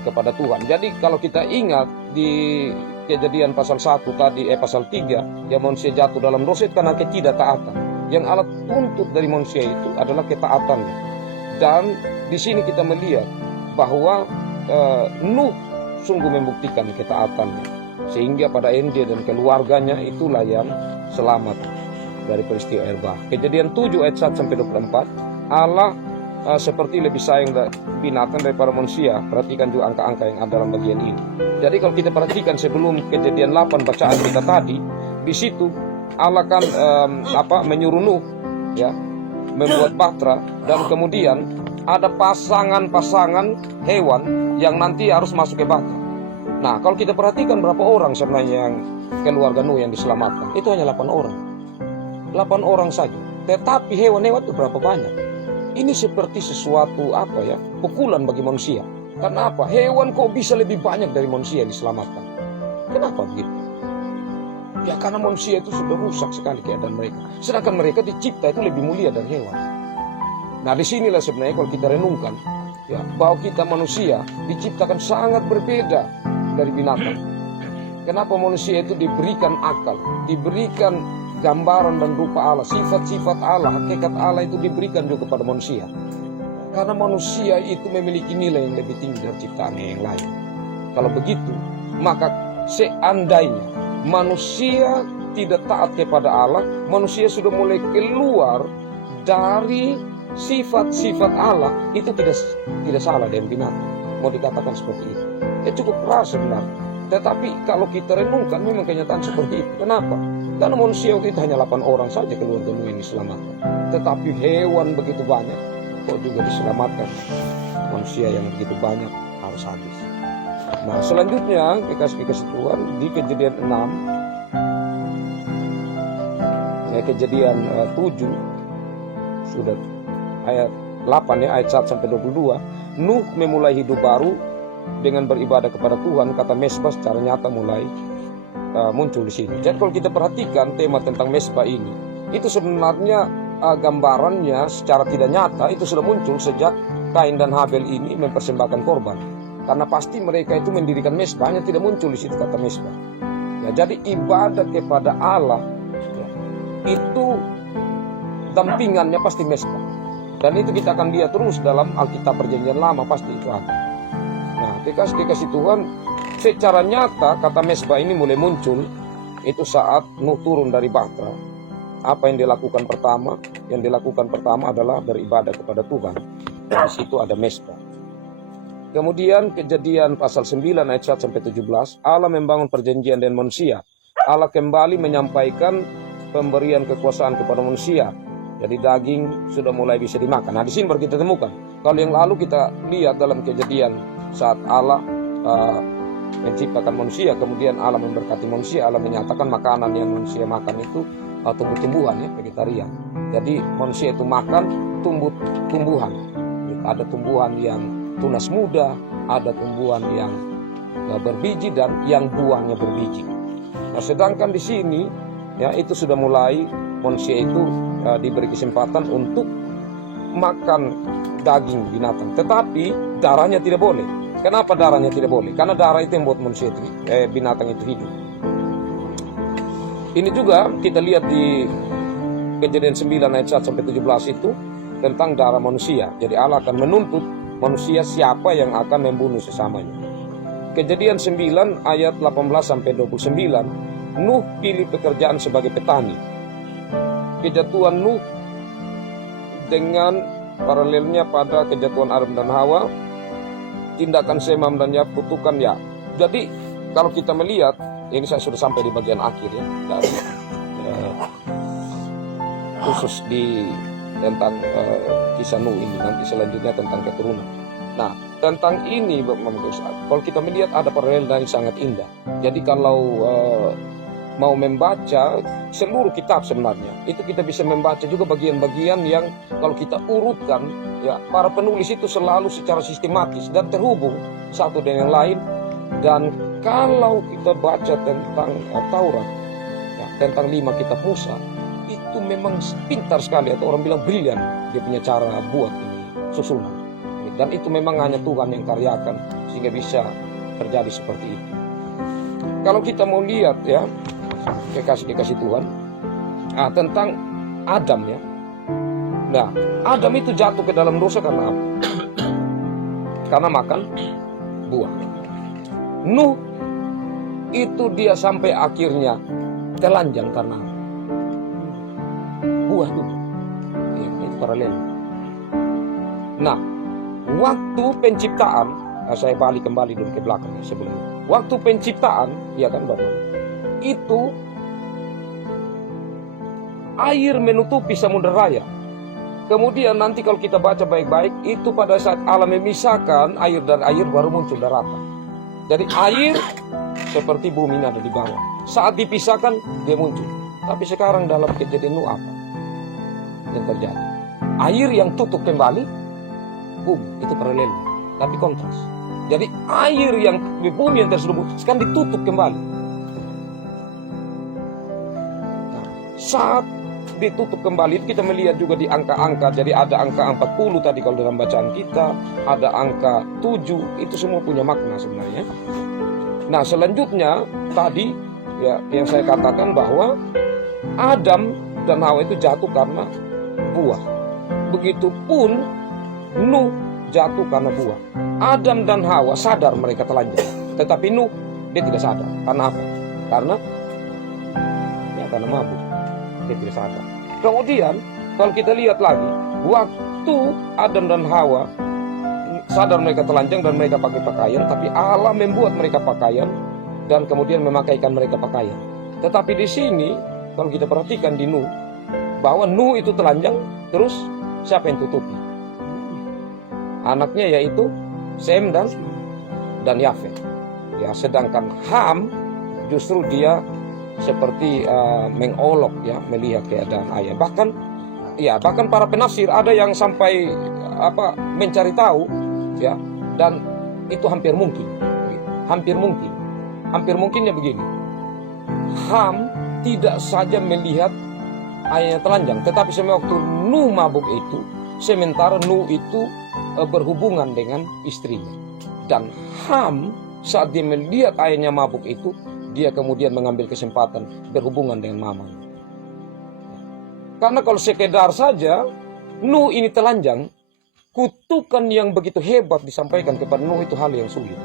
kepada Tuhan. Jadi kalau kita ingat di Kejadian pasal 1 tadi, pasal 3, yang manusia jatuh dalam dosa itu karena ketidaktaatan. Yang Allah tuntut dari manusia itu adalah ketaatannya. Dan di sini kita melihat bahwa Nuh sungguh membuktikan ketaatannya, sehingga pada akhirnya dia dan keluarganya itulah yang selamat dari peristiwa air bah. Kejadian 7 ayat 1-24, Allah seperti lebih sayang binatang daripada manusia. Perhatikan juga angka-angka yang ada dalam bagian ini. Jadi kalau kita perhatikan sebelum Kejadian 8 bacaan kita tadi, di situ Allah kan menyuruh Nuh ya membuat bahtera, dan kemudian ada pasangan-pasangan hewan yang nanti harus masuk ke bahtera. Nah, kalau kita perhatikan berapa orang sebenarnya yang keluarga Nuh yang diselamatkan, itu hanya 8 orang. 8 orang saja. Tetapi hewan-hewan itu berapa banyak? Ini seperti sesuatu pukulan bagi manusia. Karena apa? Hewan kok bisa lebih banyak dari manusia yang diselamatkan? Kenapa begitu? Ya karena manusia itu sudah rusak sekali keadaan mereka. Sedangkan mereka dicipta itu lebih mulia dari hewan. Nah, disinilah sebenarnya kalau kita renungkan ya, bahwa kita manusia diciptakan sangat berbeda dari binatang. Kenapa manusia itu diberikan akal, diberikan gambaran dan rupa Allah, sifat-sifat Allah, hakikat Allah itu diberikan juga kepada manusia. Karena manusia itu memiliki nilai yang lebih tinggi dari ciptaannya yang lain. Kalau begitu, maka seandainya manusia tidak taat kepada Allah, manusia sudah mulai keluar dari sifat-sifat Allah, itu tidak salah dengan binatang. Mau dikatakan seperti itu. Ya cukup keras sebenarnya. Tetapi kalau kita renungkan memang kenyataan seperti itu. Kenapa? Karena manusia itu hanya 8 orang saja keluarga Nuh yang diselamatkan. Tetapi hewan begitu banyak kok juga diselamatkan. Manusia yang begitu banyak harus habis. Nah, selanjutnya kekasih-kekasih Tuhan di Kejadian 6 Kejadian 7 sudah ayat 8 ayat 1-22, Nuh memulai hidup baru dengan beribadah kepada Tuhan. Kata mesbah secara nyata mulai muncul di sini. Jadi kalau kita perhatikan tema tentang mesbah ini, itu sebenarnya gambarannya secara tidak nyata itu sudah muncul sejak Kain dan Habel ini mempersembahkan korban. Karena pasti mereka itu mendirikan mesbah, hanya tidak muncul di situ kata mesbah. Ya, jadi ibadah kepada Allah ya, itu dampingannya pasti mesbah. Dan itu kita akan lihat terus dalam Alkitab Perjanjian Lama, pasti itu ada. Nah, kekasih Tuhan, secara nyata kata mesbah ini mulai muncul itu saat Nuh turun dari bahtera. Apa yang dilakukan pertama? Yang dilakukan pertama adalah beribadah kepada Tuhan. Dan di situ ada mesbah. Kemudian Kejadian pasal 9 ayat 1-17, Allah membangun perjanjian dengan manusia. Allah kembali menyampaikan pemberian kekuasaan kepada manusia. Jadi daging sudah mulai bisa dimakan. Nah, di sini baru kita temukan. Kalau yang lalu kita lihat dalam Kejadian saat Allah menciptakan manusia, kemudian Allah memberkati manusia, Allah menyatakan makanan yang manusia makan itu tumbuh-tumbuhan ya, vegetarian. Jadi manusia itu makan tumbuhan. Ada tumbuhan yang tunas muda, ada tumbuhan yang berbiji dan yang buahnya berbiji. Nah, sedangkan di sini ya itu sudah mulai manusia itu diberi kesempatan untuk makan daging binatang, tetapi darahnya tidak boleh. Kenapa darahnya tidak boleh? Karena darah itu yang buat manusia itu, binatang itu hidup. Ini juga kita lihat di Kejadian 9 ayat 1 sampai 17 itu tentang darah manusia. Jadi Allah akan menuntut manusia siapa yang akan membunuh sesamanya. Kejadian 9 ayat 18 sampai 29, Nuh pilih pekerjaan sebagai petani. Kejatuhan Nuh dengan paralelnya pada kejatuhan Adam dan Hawa, tindakan Sem, Ham, dan Yafet, kutukan ya. Jadi kalau kita melihat, ini saya sudah sampai di bagian akhir ya, dari khusus di tentang kisah Nuh ini, nanti selanjutnya tentang keturunan. Nah, tentang ini kalau kita melihat ada paralel yang sangat indah. Jadi kalau mau membaca seluruh kitab sebenarnya, itu kita bisa membaca juga bagian-bagian yang kalau kita urutkan, ya para penulis itu selalu secara sistematis dan terhubung satu dengan yang lain. Dan kalau kita baca tentang Taurat, ya, tentang 5 kitab Musa, itu memang pintar sekali, atau orang bilang brilian dia punya cara buat ini susunan. Dan itu memang hanya Tuhan yang karyakan sehingga bisa terjadi seperti itu. Kalau kita mau lihat ya, kekasih Tuhan, tentang Adam ya. Nah, Adam itu jatuh ke dalam dosa karena apa? Karena makan buah. Nuh itu dia sampai akhirnya telanjang karena buah itu. Ya, itu paralel. Nah, waktu penciptaan, saya balik kembali dulu ke belakang sebelumnya. Waktu penciptaan, ya kan Bapak, itu air menutupi Samudra Raya. Kemudian nanti kalau kita baca baik-baik, itu pada saat Allah memisahkan air dan air baru muncul daratan. Jadi air seperti bumi ada di bawah. Saat dipisahkan dia muncul. Tapi sekarang dalam kejadian Nuh apa yang terjadi? Air yang tutup kembali, bumi itu paralel, tapi kontras. Jadi air yang di bumi yang terselubung sekarang ditutup kembali. Nah, saat ditutup kembali kita melihat juga di angka-angka. Jadi ada angka 40 tadi kalau dalam bacaan kita, ada angka 7, itu semua punya makna sebenarnya. Nah, selanjutnya tadi ya yang saya katakan bahwa Adam dan Hawa itu jatuh karena buah. Begitupun Nuh jatuh karena buah. Adam dan Hawa sadar mereka telanjang, tetapi Nuh dia tidak sadar. Karena apa? Karena mabuk. Dia tidak sadar. Kemudian kalau kita lihat lagi, waktu Adam dan Hawa sadar mereka telanjang dan mereka pakai pakaian, tapi Allah membuat mereka pakaian dan kemudian memakaikan mereka pakaian. Tetapi di sini kalau kita perhatikan di Nuh, bahwa Nuh itu telanjang, terus siapa yang tutupi? Anaknya yaitu Sem dan Yafet. Ya, sedangkan Ham justru dia seperti mengolok ya, melihat keadaan ayah. Bahkan para penafsir ada yang sampai mencari tahu ya, dan itu hampir mungkin. Hampir mungkinnya begini. Ham tidak saja melihat ayahnya telanjang, tetapi waktu Nuh mabuk itu, sementara Nuh itu berhubungan dengan istrinya. Dan Ham saat dia melihat ayahnya mabuk itu, dia kemudian mengambil kesempatan berhubungan dengan mamanya. Karena kalau sekedar saja Nuh ini telanjang, kutukan yang begitu hebat disampaikan kepada Nuh itu hal yang sulit.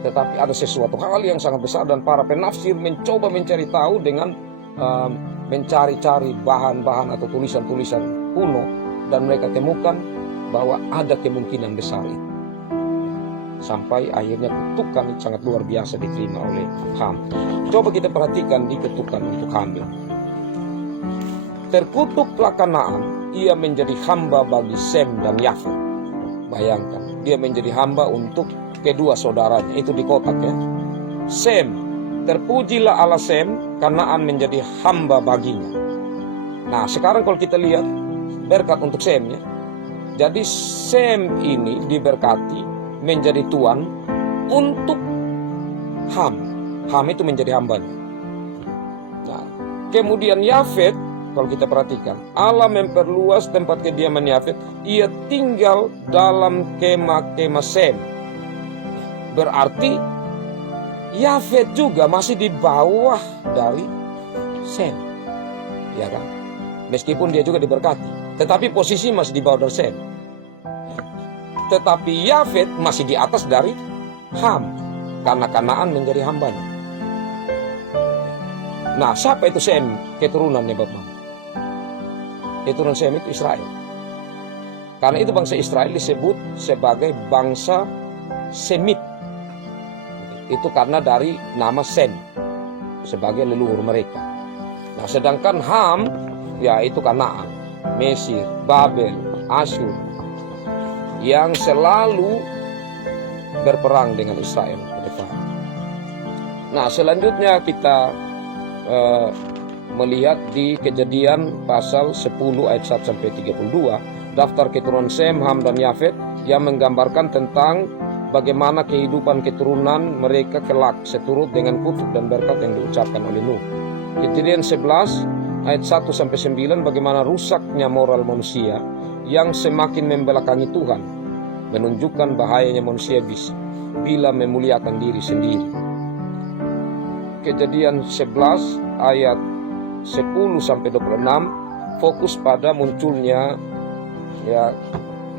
Tetapi ada sesuatu hal yang sangat besar, dan para penafsir mencoba mencari tahu dengan mencari-cari bahan-bahan atau tulisan-tulisan kuno, dan mereka temukan bahwa ada kemungkinan besar itu. Sampai akhirnya kutukan sangat luar biasa diterima oleh Ham. Coba kita perhatikan di kutukan untuk hamil. Terkutuklah Kanaan, ia menjadi hamba bagi Sem dan Yafet. Bayangkan, dia menjadi hamba untuk kedua saudaranya. Itu di kotak ya. Sem, terpujilah Allah Sem, Kanaan menjadi hamba baginya. Nah, sekarang kalau kita lihat berkat untuk Sem ya. Jadi Sem ini diberkati menjadi tuan untuk Ham. Ham itu menjadi hambanya. Nah, Kemudian Yafet, kalau kita perhatikan, Allah memperluas tempat kediaman Yafet. Ia tinggal dalam kemah-kemah Sem. Berarti Yafet juga masih di bawah dari Sem, ya kan? Meskipun dia juga diberkati, tetapi posisi masih di bawah dari Sem. Tetapi Yafet masih di atas dari Ham, karena Kanaan menjadi hambanya. Nah, siapa itu Sem? Keturunannya Bapak. Keturunan Sem itu Israel. Karena itu bangsa Israel disebut sebagai bangsa Semit. Itu karena dari nama Sem sebagai leluhur mereka. Nah, sedangkan Ham, ya itu Kanaan, Mesir, Babel, Asyur, yang selalu berperang dengan Israel ke depan. Nah, selanjutnya kita melihat di Kejadian pasal 10 ayat 1 sampai 32, daftar keturunan Sem, Ham, dan Yafet yang menggambarkan tentang bagaimana kehidupan keturunan mereka kelak seturut dengan kutuk dan berkat yang diucapkan oleh Nuh. Kejadian 11 ayat 1 sampai 9, bagaimana rusaknya moral manusia yang semakin membelakangi Tuhan, menunjukkan bahayanya manusia bila memuliakan diri sendiri. Kejadian 11 ayat 10 sampai 26 fokus pada munculnya ya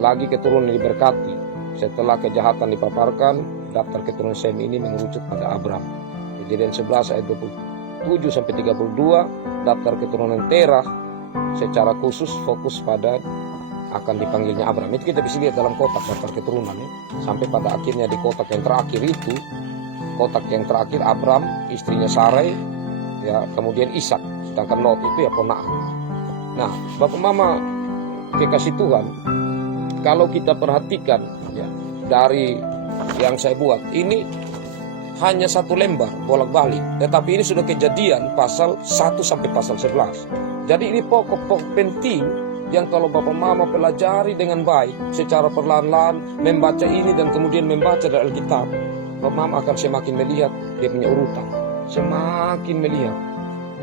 lagi keturunan yang diberkati. Setelah kejahatan dipaparkan, daftar keturunan Sem ini mengerucut pada Abram. Kejadian 11 ayat 27 sampai 32, daftar keturunan Terah secara khusus fokus pada akan dipanggilnya Abram. Itu kita bisa lihat dalam kotak daftar keturunan ya. Sampai pada akhirnya di kotak yang terakhir itu, kotak yang terakhir Abram, istrinya Sarai, ya kemudian Ishak, sedangkan Lot itu ya ponaan. Nah, Bapak Mama kekasih Tuhan, kalau kita perhatikan ya, dari yang saya buat ini hanya satu lembar bolak-balik, tetapi ini sudah Kejadian pasal 1 sampai pasal 11. Jadi ini pokok-pokok penting yang kalau Bapak Mama pelajari dengan baik secara perlahan-lahan, membaca ini dan kemudian membaca dari Alkitab, Bapak Mama akan semakin melihat dia punya urutan, semakin melihat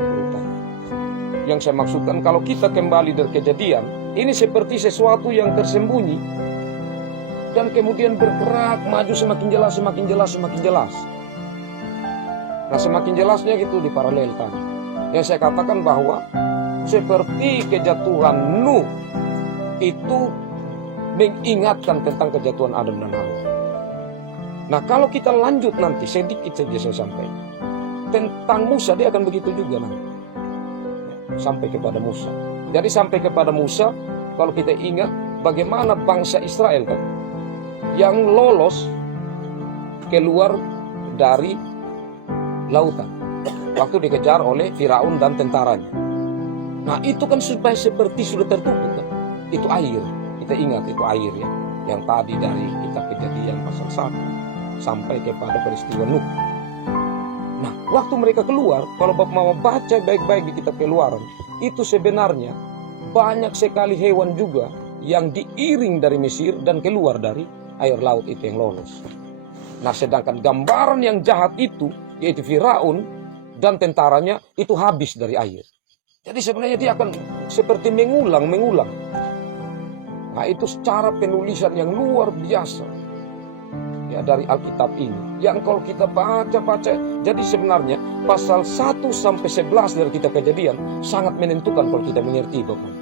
urutan. Yang saya maksudkan, kalau kita kembali dari Kejadian, ini seperti sesuatu yang tersembunyi dan kemudian bergerak maju semakin jelas, semakin jelas, semakin jelas. Nah, semakin jelasnya gitu diparalelkan. Yang saya katakan bahwa seperti kejatuhan Nuh itu mengingatkan tentang kejatuhan Adam dan Hawa. Nah, kalau kita lanjut nanti sedikit saja saya sampaikan tentang Musa, dia akan begitu juga nanti sampai kepada Musa. Jadi sampai kepada Musa, kalau kita ingat bagaimana bangsa Israel kan yang lolos keluar dari lautan waktu dikejar oleh Firaun dan tentaranya. Nah, itu kan supaya seperti sudah tertutup kan? Itu air. Kita ingat itu air ya, yang tadi dari kitab Kejadian pasal 1 sampai kepada peristiwa Nuh. Nah, waktu mereka keluar, kalau Bapak mau baca baik-baik di kitab Keluaran, itu sebenarnya banyak sekali hewan juga yang diiring dari Mesir dan keluar dari air laut itu yang lolos. Nah, sedangkan gambaran yang jahat itu, yaitu Firaun dan tentaranya, itu habis dari air. Jadi sebenarnya dia akan seperti mengulang. Nah, itu secara penulisan yang luar biasa ya dari Alkitab ini. Yang kalau kita baca, jadi sebenarnya pasal 1 sampai 11 dari kitab Kejadian sangat menentukan kalau kita mengerti Bapak.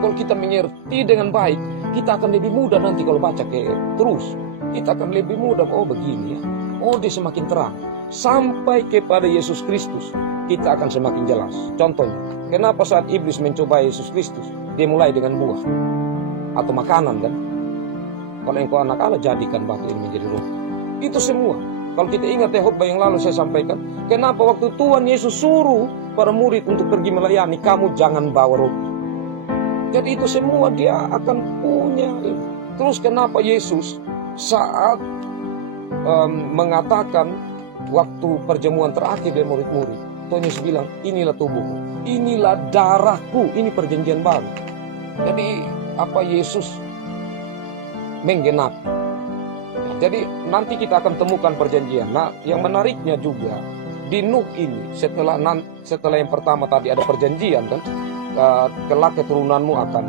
Kalau kita mengerti dengan baik, kita akan lebih mudah nanti kalau baca terus. Kita akan lebih mudah, oh begini ya. Oh, dia semakin terang. Sampai kepada Yesus Kristus, kita akan semakin jelas. Contohnya, kenapa saat iblis mencoba Yesus Kristus, dia mulai dengan buah atau makanan kan? Kalau engkau anak Allah, jadikan batu ini menjadi roti. Itu semua. Kalau kita ingat khotbah yang lalu saya sampaikan, kenapa waktu Tuhan Yesus suruh para murid untuk pergi melayani, kamu jangan bawa roti. Jadi itu semua dia akan punya. Terus kenapa Yesus saat mengatakan waktu perjamuan terakhir dari murid-murid, Tuhan Yesus bilang, inilah tubuhku, inilah darahku, ini perjanjian baru. Jadi apa Yesus menggenapi. Jadi nanti kita akan temukan perjanjian. Nah, yang menariknya juga di Nuh ini setelah yang pertama tadi ada perjanjian kan, kelak keturunanmu akan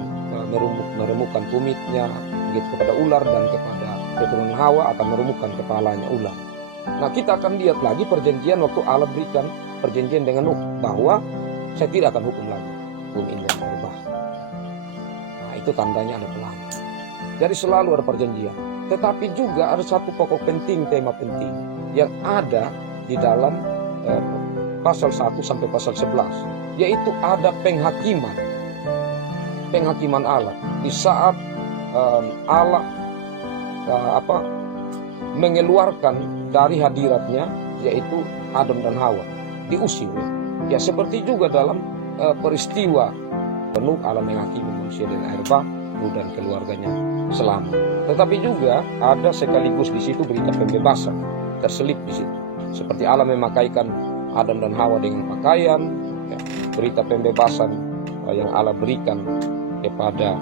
meremukkan tumitnya begitu kepada ular, dan kepada keturunan Hawa akan meremukkan kepalanya ular. Nah, kita akan lihat lagi perjanjian waktu Allah berikan perjanjian dengan Nuh bahwa saya tidak akan hukum lagi bumi ini dan air bah. Nah, itu tandanya ada pelangi. Jadi selalu ada perjanjian. Tetapi juga ada satu pokok penting, tema penting yang ada di dalam pasal 1 sampai pasal 11, yaitu ada penghakiman Allah di saat Allah mengeluarkan dari hadiratnya, yaitu Adam dan Hawa diusir. Ya, seperti juga dalam peristiwa Nuh, Allah menghakimi manusia dan air bah, Nuh dan keluarganya selamat. Tetapi juga ada sekaligus di situ berita pembebasan terselip di situ. Seperti Allah memakaikan Adam dan Hawa dengan pakaian, ya, berita pembebasan yang Allah berikan kepada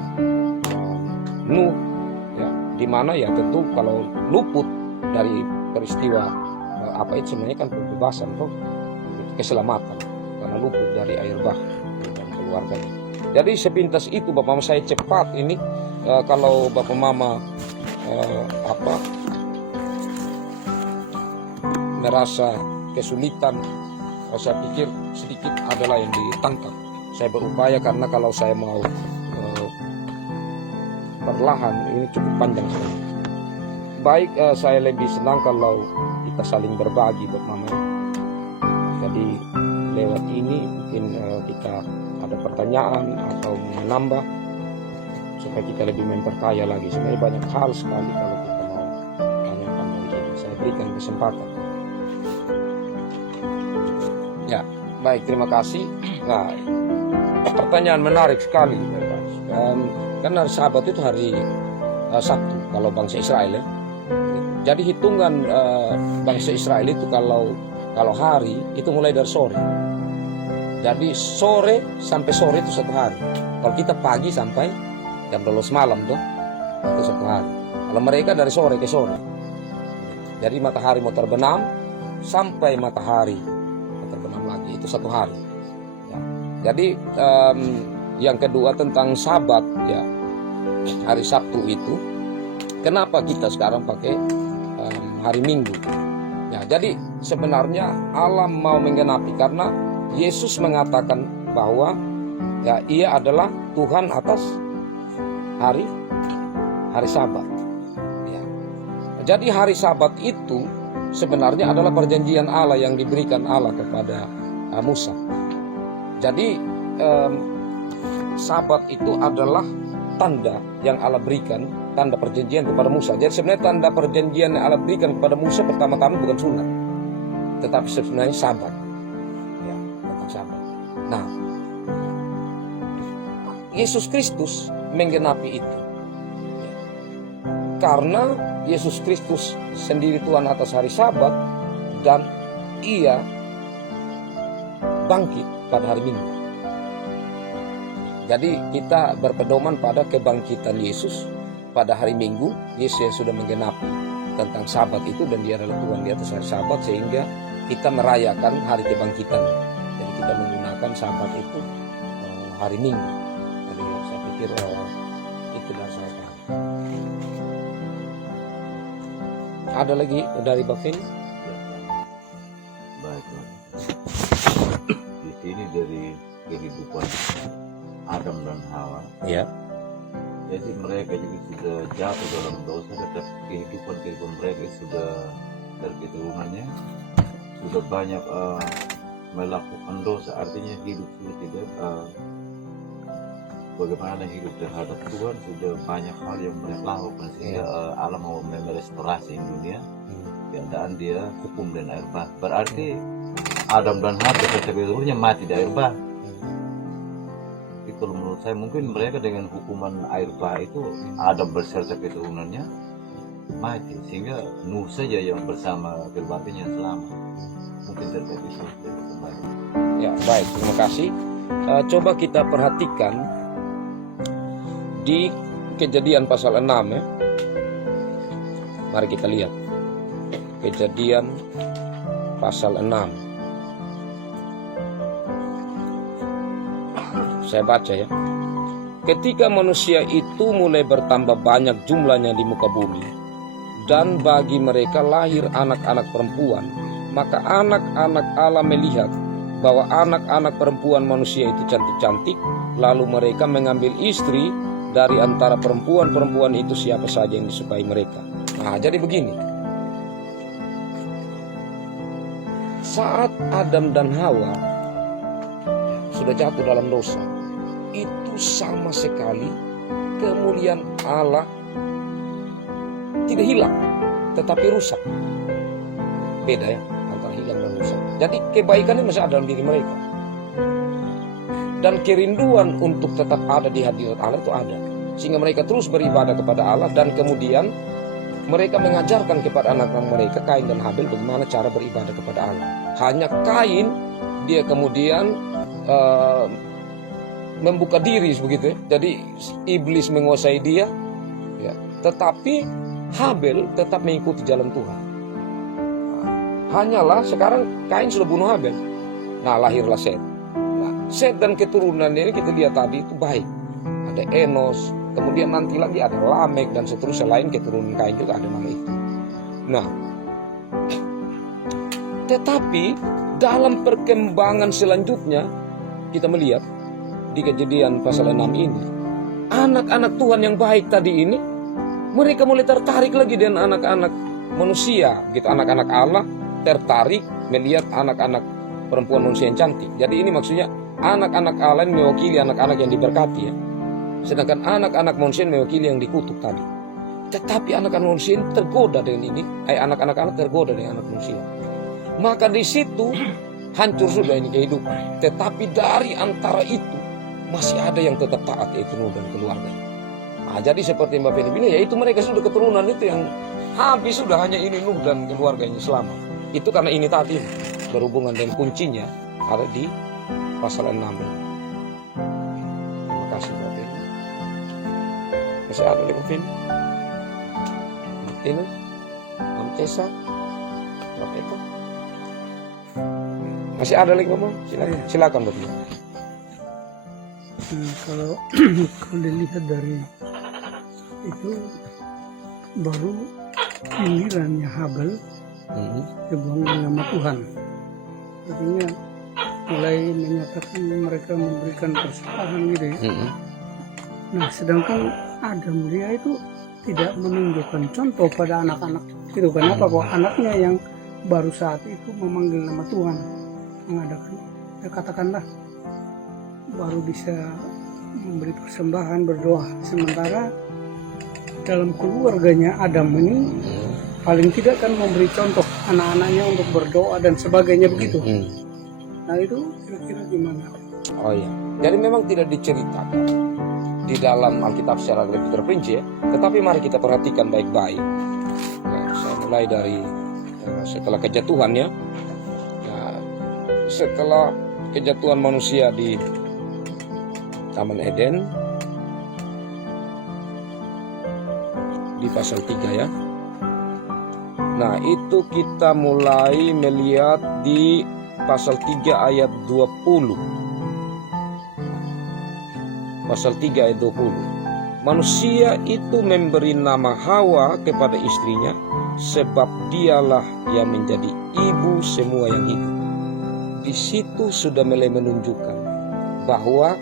Nuh, ya, di mana ya tentu kalau luput dari peristiwa apa itu sebenarnya kan pembebasan toh, keselamatan karena luput dari air bah dan keluarganya. Jadi sepintas itu Bapak Mama, saya cepat ini kalau Bapak Mama merasa kesulitan, saya pikir sedikit adalah yang ditangkap. Saya berupaya karena kalau saya mau perlahan ini cukup panjang sekali. Baik, saya lebih senang kalau kita saling berbagi Bapak Mama. Jadi lewat ini mungkin kita ada pertanyaan atau menambah supaya kita lebih memperkaya lagi. Sebenarnya banyak hal sekali kalau kita mau tanyakan dari ini. Saya berikan kesempatan. Ya, baik, terima kasih. Nah, pertanyaan menarik sekali. Karena hari Sabat itu hari Sabtu kalau bangsa Israel ya. Jadi hitungan bangsa Israel itu kalau hari itu mulai dari sore. Jadi sore sampai sore itu satu hari. Kalau kita pagi sampai jam 12 malam tuh itu satu hari. Kalau mereka dari sore ke sore. Jadi matahari mau terbenam sampai matahari terbenam lagi itu satu hari. Ya. Jadi yang kedua tentang Sabat ya, hari Sabtu itu kenapa kita sekarang pakai hari Minggu? Ya, jadi sebenarnya Allah mau menggenapi karena Yesus mengatakan bahwa ya Ia adalah Tuhan atas hari Sabat. Ya. Jadi hari Sabat itu sebenarnya adalah perjanjian Allah yang diberikan Allah kepada Musa. Jadi Sabat itu adalah tanda yang Allah berikan, tanda perjanjian kepada Musa. Jadi sebenarnya tanda perjanjian yang Allah berikan kepada Musa pertama-tama bukan sunat, tetapi sebenarnya Sabat. Ya, tentang Sabat. Nah, Yesus Kristus menggenapi itu. Karena Yesus Kristus sendiri Tuhan atas hari Sabat dan Ia bangkit pada hari Minggu. Jadi kita berpedoman pada kebangkitan Yesus pada hari Minggu. Yesus yang sudah menggenapi tentang Sabat itu dan Dia adalah Tuhan di atas hari Sabat, sehingga kita merayakan hari kebangkitan. Jadi kita menggunakan Sabat itu hari Minggu. Jadi saya pikir itu dari saya. Ada lagi dari Bapak? Baik, di sini dari kehidupan Adam dan Hawa. Ya. Jadi mereka juga sudah jatuh dalam dosa, tetapi kehidupan mereka sudah dari keturunannya sudah banyak melakukan dosa. Artinya hidup sudah tidak bagaimana hidup terhadap Tuhan, sudah banyak hal yang mereka lakukan sehingga Allah mau merestorasi dunia. Keadaan dia hukum dan air bah. Berarti Adam dan Hawa beserta keturunannya mati di air bah. Kalau menurut saya mungkin mereka dengan hukuman air bah itu Adam beserta keturunannya mati, sehingga Nuh saja yang bersama keluarganya selamat. Mungkin terjadi seperti itu kembali. Ya, baik, terima kasih. Coba kita perhatikan di Kejadian pasal 6 ya. Mari kita lihat Kejadian pasal 6. Saya baca ya. Ketika manusia itu mulai bertambah banyak jumlahnya di muka bumi, dan bagi mereka lahir anak-anak perempuan, maka anak-anak Allah melihat bahwa anak-anak perempuan manusia itu cantik-cantik, lalu mereka mengambil istri dari antara perempuan-perempuan itu siapa saja yang disukai mereka. Nah, jadi begini. Saat Adam dan Hawa sudah jatuh dalam dosa, itu sama sekali kemuliaan Allah tidak hilang, tetapi rusak. Beda ya antara hilang dan rusak. Jadi kebaikannya masih ada dalam diri mereka. Dan kerinduan untuk tetap ada di hadirat Allah itu ada. Sehingga mereka terus beribadah kepada Allah, dan kemudian mereka mengajarkan kepada anak-anak mereka, Kain dan Habel, bagaimana cara beribadah kepada Allah. Hanya Kain, dia kemudian membuka diri begitu ya. Jadi iblis menguasai dia ya. Tetapi Habel tetap mengikuti jalan Tuhan. Hanyalah sekarang Kain sudah bunuh Habel. Nah, lahirlah Set. Nah, Set dan keturunannya ini kita lihat tadi itu baik. Ada Enos, kemudian nanti lagi ada Lamek, dan seterusnya lain keturunan Kain juga ada nama itu. Nah, tetapi dalam perkembangan selanjutnya kita melihat di Kejadian pasal 6 ini, anak-anak Tuhan yang baik tadi ini, mereka mulai tertarik lagi dengan anak-anak manusia, gitu. Anak-anak Allah tertarik melihat anak-anak perempuan manusia yang cantik. Jadi ini maksudnya anak-anak Allah yang mewakili anak-anak yang diberkati ya. Sedangkan anak-anak manusia mewakili yang dikutuk tadi. Tetapi anak-anak manusia ini tergoda dengan ini, anak-anak Allah tergoda dengan anak manusia. Maka di situ hancur sudah ini kehidupan. Tetapi dari antara itu masih ada yang tetap taat, yaitu Nuh dan keluarganya. Nah, jadi seperti Mbak Feli bilang, yaitu mereka sudah keturunan itu yang habis sudah hanya ini Nuh dan keluarganya selamat. Itu karena ini tadi berhubungan dengan kuncinya ada di pasal 6. Terima kasih Mbak Feli. Masih ada lagi Mbak Feli? Martinus, Mam Cesa, Mbak Eko. Masih ada lagi Bapak? Silakan Bapak. Kalau dilihat dari itu, baru gilirannya Habel dibuang nama Tuhan. Artinya mulai menyatakan mereka memberikan persembahan gitu ya. Nah, sedangkan Adam dia itu tidak menunjukkan contoh pada anak-anak itu. Kenapa? Kok anaknya yang baru saat itu memanggil nama Tuhan, mengadakan, ya katakanlah, baru bisa memberi persembahan, berdoa. Sementara dalam keluarganya Adam ini paling tidak kan memberi contoh anak-anaknya untuk berdoa dan sebagainya begitu. Nah itu kira-kira gimana? Oh iya, jadi memang tidak diceritakan di dalam Alkitab secara lebih terperinci ya. Tetapi mari kita perhatikan baik-baik. Nah, saya mulai dari setelah kejatuhan ya. Nah, setelah kejatuhan manusia di Taman Eden di pasal 3 ya. Nah, itu kita mulai melihat di pasal 3 ayat 20. Pasal 3 ayat 20. Manusia itu memberi nama Hawa kepada istrinya, sebab dialah yang menjadi ibu semua yang hidup. Di situ sudah mulai menunjukkan bahwa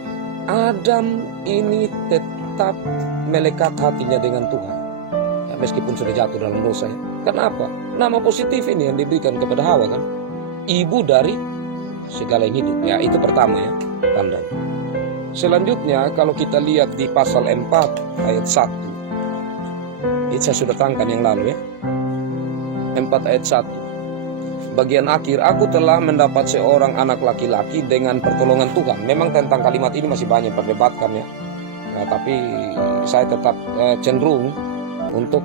Adam ini tetap melekat hatinya dengan Tuhan ya, meskipun sudah jatuh dalam dosa ya. Kenapa? Nama positif ini yang diberikan kepada Hawa kan, ibu dari segala yang hidup ya. Itu pertama ya, tanda. Selanjutnya kalau kita lihat di pasal 4 ayat 1, itu saya sudah terangkan yang lalu ya, 4 ayat 1. Bagian akhir, aku telah mendapat seorang anak laki-laki dengan pertolongan Tuhan. Memang tentang kalimat ini masih banyak perdebatkan ya. Nah, tapi saya tetap cenderung untuk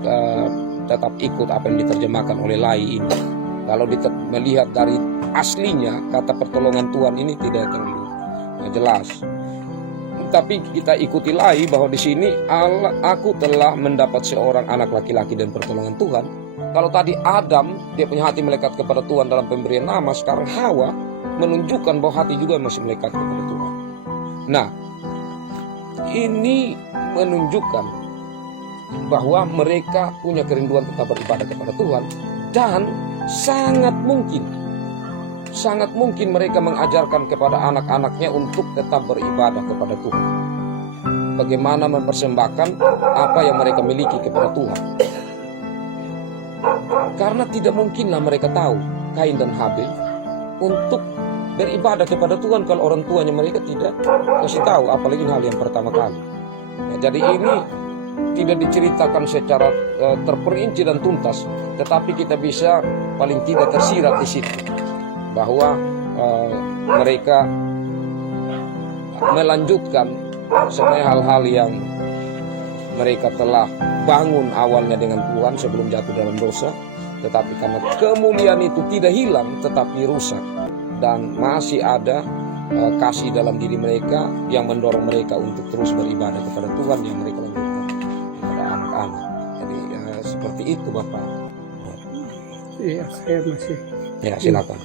tetap ikut apa yang diterjemahkan oleh Lai ini. Kalau melihat dari aslinya, kata pertolongan Tuhan ini tidak terlalu jelas. Tapi kita ikuti Lai bahwa di sini aku telah mendapat seorang anak laki-laki dan pertolongan Tuhan. Kalau tadi Adam dia punya hati melekat kepada Tuhan dalam pemberian nama, sekarang Hawa menunjukkan bahwa hati juga masih melekat kepada Tuhan. Nah, ini menunjukkan bahwa mereka punya kerinduan tetap beribadah kepada Tuhan, dan sangat mungkin mereka mengajarkan kepada anak-anaknya untuk tetap beribadah kepada Tuhan. Bagaimana mempersembahkan apa yang mereka miliki kepada Tuhan. Karena tidak mungkinlah mereka tahu Kain dan Habel untuk beribadah kepada Tuhan kalau orang tuanya mereka tidak kasih tahu, apalagi hal yang pertama kali. Ya, jadi ini tidak diceritakan secara terperinci dan tuntas, tetapi kita bisa paling tidak tersirat di situ bahwa mereka melanjutkan sebenarnya hal-hal yang mereka telah bangun awalnya dengan Tuhan sebelum jatuh dalam dosa, tetapi karena kemuliaan itu tidak hilang tetapi rusak, dan masih ada kasih dalam diri mereka yang mendorong mereka untuk terus beribadah kepada Tuhan yang mereka lanjutkan kepada anak-anak. Jadi seperti itu Bapak. Iya, saya masih. Ya, silakan.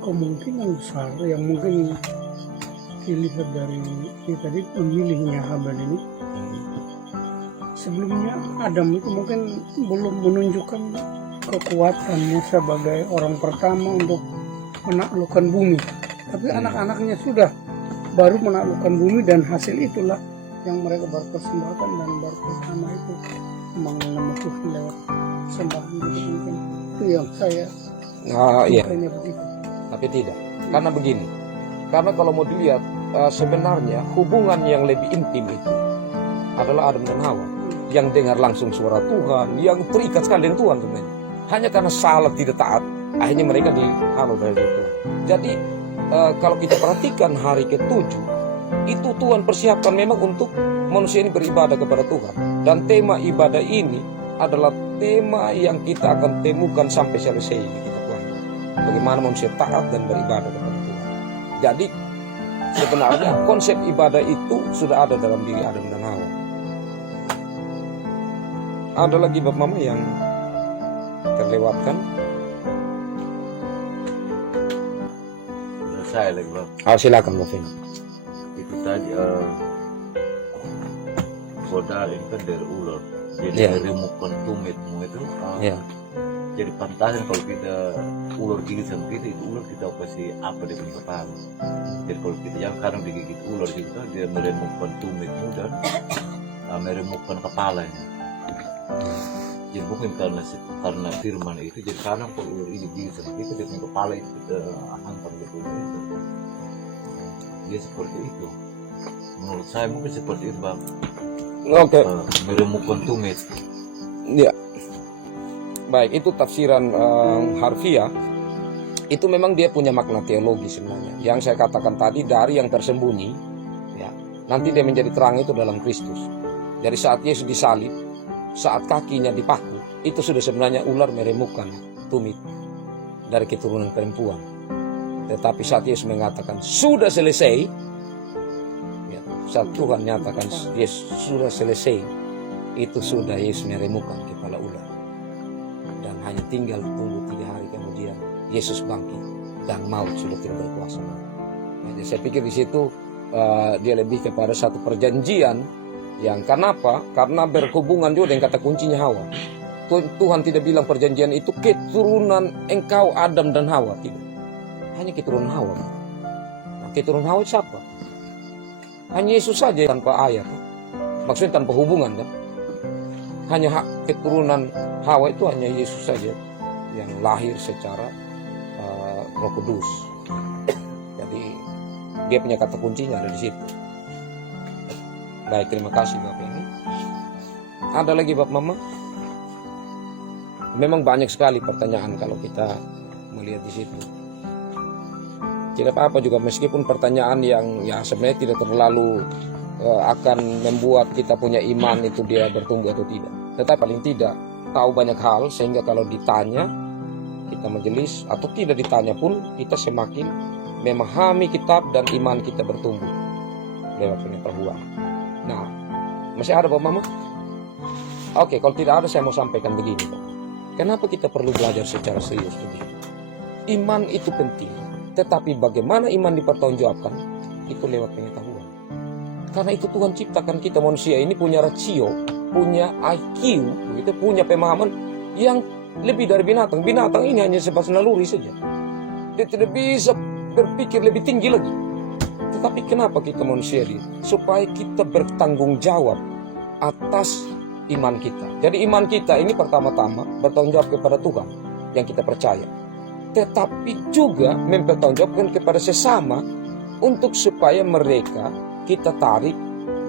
Kemungkinan besar yang mungkin dilihat dari tadi pemilihnya Habel ini. Sebelumnya Adam itu mungkin belum menunjukkan kekuatannya sebagai orang pertama untuk menaklukkan bumi. Tapi anak-anaknya sudah baru menaklukkan bumi, dan hasil itulah yang mereka berpersembahkan dan berpertama itu membangun nama Tuhan lewat sembahan. Mungkin itu yang saya Iya. begitu. Tapi tidak, karena begini. Karena kalau mau dilihat sebenarnya hubungan yang lebih intim itu adalah Adam dan Hawa, yang dengar langsung suara Tuhan, yang terikat sekali dengan Tuhan sebenarnya. Hanya karena salah tidak taat, akhirnya mereka dihalau dari Tuhan. Jadi kalau kita perhatikan hari ke-7, itu Tuhan persiapkan memang untuk manusia ini beribadah kepada Tuhan. Dan tema ibadah ini adalah tema yang kita akan temukan sampai selesai di kitab Tuhan. Bagaimana manusia taat dan beribadah kepada Tuhan. Jadi sebenarnya konsep ibadah itu sudah ada dalam diri Adam dan Hawa. Ada lagi Bapak Mama yang terlewatkan? Saya lagi Bang. Silakan Bapak Fina. Itu tadi godal ini kan dari ular, jadi Iya. dari mukon tumitmu itu Ya. jadi pantasan kalau kita ular gigit sama kita, itu ular kita pasti apa di punya kepala. Jadi kalau kita yang kadang digigit ular gitu kan, dia meremukkan tumitmu dan meremukkan kepalanya. Jadi mungkin karena firman itu, jadi kadang kalau ular ini gigit sama kita, dia punya kepala itu kita hantam gitu. Dia seperti itu. Menurut saya mungkin seperti itu Bang. Oke. Meremukkan tumit. Ya. Baik, itu tafsiran harfiah. Itu memang dia punya makna teologi sebenarnya. Yang saya katakan tadi, dari yang tersembunyi, ya, nanti dia menjadi terang itu dalam Kristus. Dari saat Yesus disalib, saat kakinya dipaku, itu sudah sebenarnya ular meremukkan tumit dari keturunan perempuan. Tetapi saat Yesus mengatakan sudah selesai, ya, saat Tuhan nyatakan Yesus sudah selesai, itu sudah Yesus meremukkan kepala ular. Dan hanya tinggal tunggu 3 hari kemudian Yesus bangkit dan maut sudah tidak berkuasa. Jadi saya pikir di situ dia lebih kepada satu perjanjian yang kenapa? Karena berhubungan juga dengan kata kuncinya Hawa. Tuhan tidak bilang perjanjian itu keturunan engkau Adam dan Hawa, tidak. Hanya keturunan Hawa. Nah, keturunan Hawa siapa? Hanya Yesus saja tanpa ayat. Maksudnya tanpa hubungan kan? Hanya keturunan Hawa itu hanya Yesus saja yang lahir secara Roh Kudus. Jadi dia punya kata kuncinya ada di situ. Baik, terima kasih Bapak ini. Ada lagi Bapak Mama? Memang banyak sekali pertanyaan kalau kita melihat di situ. Tidak apa-apa juga meskipun pertanyaan yang ya sebenarnya tidak terlalu akan membuat kita punya iman itu dia bertumbuh atau tidak. Tetapi paling tidak tahu banyak hal sehingga kalau ditanya kita majelis atau tidak ditanya pun kita semakin memahami kitab dan iman kita bertumbuh lewat pengetahuan. Nah, masih ada Bapak Mama? Oke, kalau tidak ada saya mau sampaikan begini Bapak. Kenapa kita perlu belajar secara serius begini? Iman itu penting, tetapi bagaimana iman dipertanggungjawabkan itu lewat pengetahuan. Karena itu Tuhan ciptakan kita manusia ini punya rasio, punya IQ, gitu, punya pemahaman yang lebih dari binatang. Binatang ini hanya sebatas naluri saja. Dia tidak bisa berpikir lebih tinggi lagi. Tetapi kenapa kita manusia ini? Supaya kita bertanggung jawab atas iman kita. Jadi iman kita ini pertama-tama bertanggung jawab kepada Tuhan yang kita percaya. Tetapi juga mempertanggungjawabkan kepada sesama untuk supaya mereka kita tarik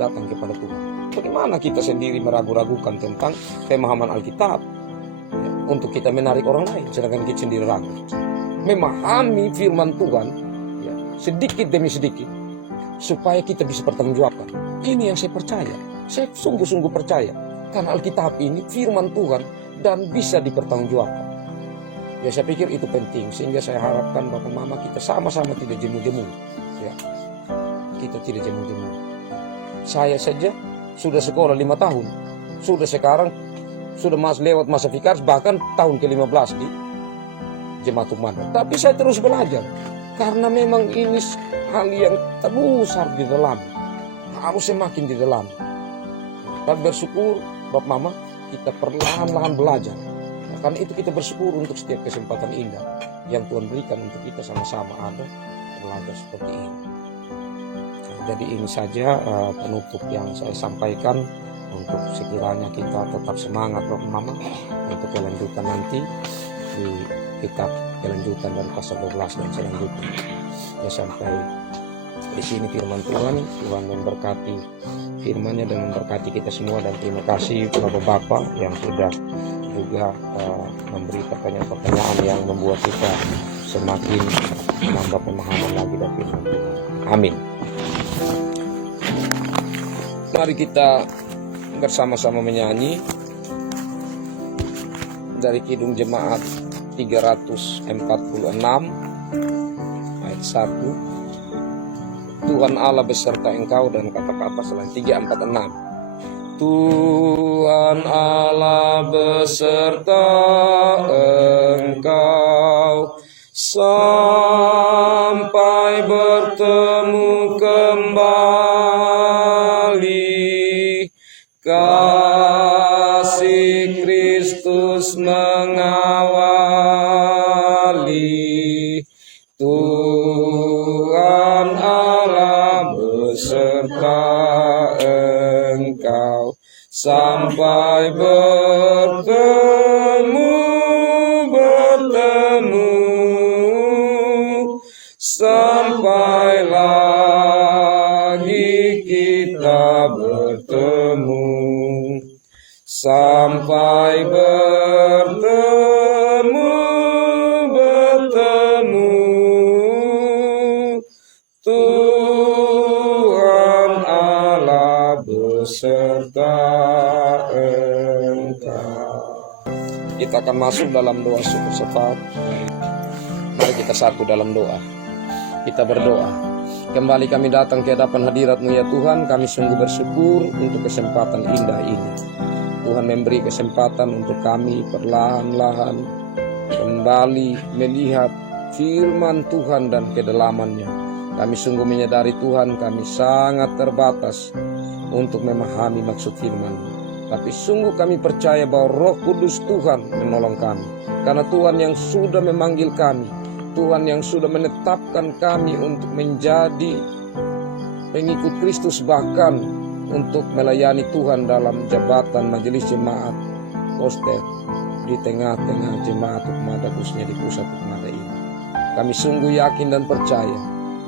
datang kepada Tuhan. Bagaimana kita sendiri meragu-ragukan tentang pemahaman Alkitab ya, untuk kita menarik orang lain, sedangkan kita sendiri ragu. Memahami firman Tuhan ya, sedikit demi sedikit supaya kita bisa bertanggungjawabkan. Ini yang saya percaya. Saya sungguh-sungguh percaya karena Alkitab ini firman Tuhan dan bisa dipertanggungjawabkan. Ya saya pikir itu penting, sehingga saya harapkan Bapak Mama kita sama-sama tidak jemu-jemu. Ya, kita tidak jemu-jemu. Saya saja sudah sekolah 5 tahun, sekarang sudah lewat masa fikar, bahkan tahun ke-15 di Jemaat Umanda. Tapi saya terus belajar, karena memang ini hal yang terus harus didalami, harus semakin didalami. Dan bersyukur Bapak Mama kita perlahan-lahan belajar. Karena itu kita bersyukur untuk setiap kesempatan indah yang Tuhan berikan untuk kita sama-sama ada belajar seperti ini. Jadi ini saja penutup yang saya sampaikan untuk sekiranya kita tetap semangat Bapak Mama untuk kelanjutan nanti di kitab kelanjutan dari pasal 12 dan selanjutnya. Ya sampai di sini firman Tuhan. Tuhan memberkati firman-Nya dan memberkati kita semua, dan terima kasih Bapak-bapak yang sudah juga memberi pertanyaan-pertanyaan yang membuat kita semakin menambah pemahaman lagi dari firman Tuhan. Amin. Mari kita bersama-sama menyanyi dari Kidung Jemaat 346 ayat 1. Tuhan Allah beserta engkau, dan kata-kata selain 346. Tuhan Allah beserta engkau sampai bertemu kembali. Kasih Kristus mengawali. Tuhan Allah beserta engkau sampai bertemu, sampai lagi kita bertemu, sampai bertemu, Tuhan Allah beserta engkau. Kita akan masuk dalam doa syukur syafaat. Mari kita satu dalam doa. Kita berdoa. Kembali kami datang ke hadapan hadirat-Mu ya Tuhan. Kami sungguh bersyukur untuk kesempatan indah ini. Tuhan memberi kesempatan untuk kami perlahan-lahan kembali melihat firman Tuhan dan kedalamannya. Kami sungguh menyadari Tuhan, kami sangat terbatas untuk memahami maksud firman. Tapi sungguh kami percaya bahwa Roh Kudus Tuhan menolong kami. Karena Tuhan yang sudah memanggil kami, Tuhan yang sudah menetapkan kami untuk menjadi pengikut Kristus, bahkan untuk melayani Tuhan dalam jabatan majelis jemaat Koster di tengah-tengah jemaat Ukmada, khususnya di pusat Ukmada ini. Kami sungguh yakin dan percaya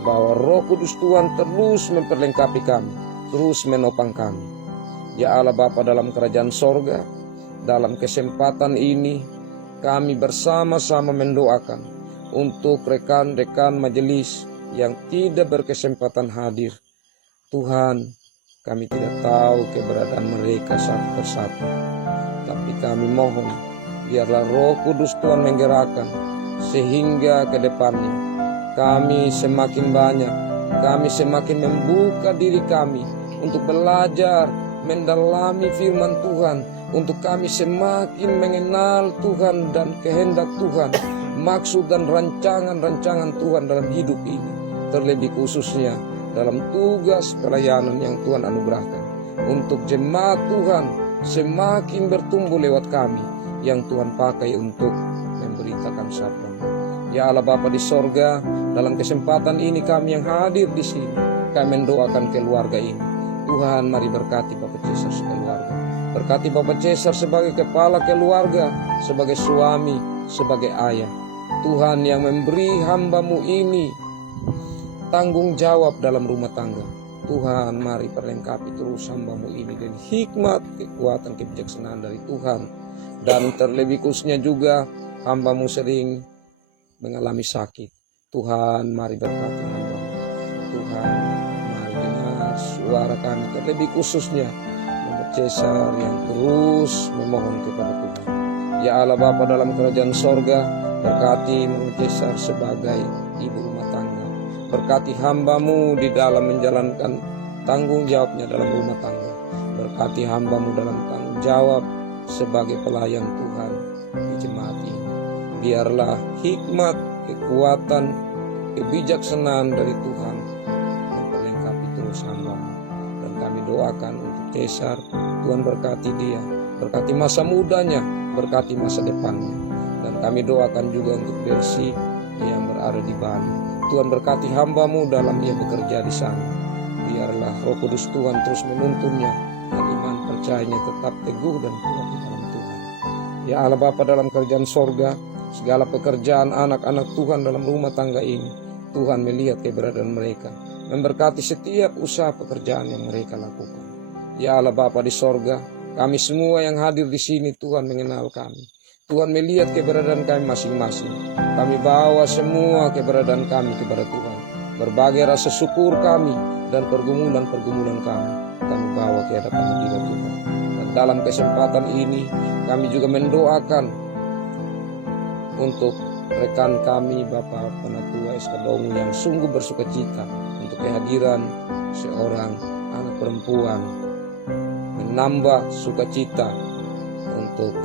bahwa Roh Kudus Tuhan terus memperlengkapi kami, terus menopang kami. Ya Allah Bapa dalam kerajaan sorga, dalam kesempatan ini kami bersama-sama mendoakan untuk rekan-rekan majelis yang tidak berkesempatan hadir. Tuhan, kami tidak tahu keberadaan mereka satu persatu, tapi kami mohon biarlah Roh Kudus Tuhan menggerakkan, sehingga ke depannya kami semakin banyak, kami semakin membuka diri kami untuk belajar mendalami firman Tuhan, untuk kami semakin mengenal Tuhan dan kehendak Tuhan, maksud dan rancangan-rancangan Tuhan dalam hidup ini. Terlebih khususnya dalam tugas pelayanan yang Tuhan anugerahkan. Untuk jemaat Tuhan semakin bertumbuh lewat kami yang Tuhan pakai untuk memberitakan sabda. Ya Allah Bapa di sorga, dalam kesempatan ini kami yang hadir di sini, kami mendoakan keluarga ini. Tuhan, mari berkati Bapak Cesar sekeluarga. Berkati Bapak Cesar sebagai kepala keluarga, sebagai suami, sebagai ayah. Tuhan yang memberi hamba-Mu ini tanggung jawab dalam rumah tangga. Tuhan, mari perlengkapi terus hamba-Mu ini dengan hikmat, kekuatan, kebijaksanaan dari Tuhan. Dan terlebih khususnya juga hamba-Mu sering mengalami sakit. Tuhan, mari berkati hamba-Mu. Tuhan, mari dengar suara kami, terlebih khususnya Bapak Cesar yang terus memohon kepada Tuhan. Ya Allah Bapa dalam kerajaan sorga, berkati Bapak Cesar sebagai ibu rumah tangga. Berkati hamba-Mu di dalam menjalankan tanggung jawabnya dalam rumah tangga. Berkati hamba-Mu dalam tanggung jawab sebagai pelayan Tuhan di jemaat ini. Biarlah hikmat, kekuatan, kebijaksanaan dari Tuhan memperlengkapi terus hamba-Mu. Dan kami doakan untuk Cesar, Tuhan berkati dia, berkati masa mudanya, berkati masa depannya. Dan kami doakan juga untuk Bersi yang berada di Bali. Tuhan berkati hamba-Mu dalam ia bekerja di sana. Biarlah Roh Kudus Tuhan terus menuntunnya dan iman percayanya tetap teguh dan kuat di dalam Tuhan. Ya Allah Bapa dalam kerajaan sorga, segala pekerjaan anak-anak Tuhan dalam rumah tangga ini, Tuhan melihat keberadaan mereka, memberkati setiap usaha pekerjaan yang mereka lakukan. Ya Allah Bapa di sorga, kami semua yang hadir di sini, Tuhan mengenal kami. Tuhan melihat keberadaan kami masing-masing. Kami bawa semua keberadaan kami kepada Tuhan. Berbagai rasa syukur kami dan pergumulan-pergumulan kami bawa ke hadapan hadirat Tuhan. Dan dalam kesempatan ini, kami juga mendoakan untuk rekan kami Bapak Penatua Eskadongu yang sungguh bersuka cita untuk kehadiran seorang anak perempuan, menambah sukacita untuk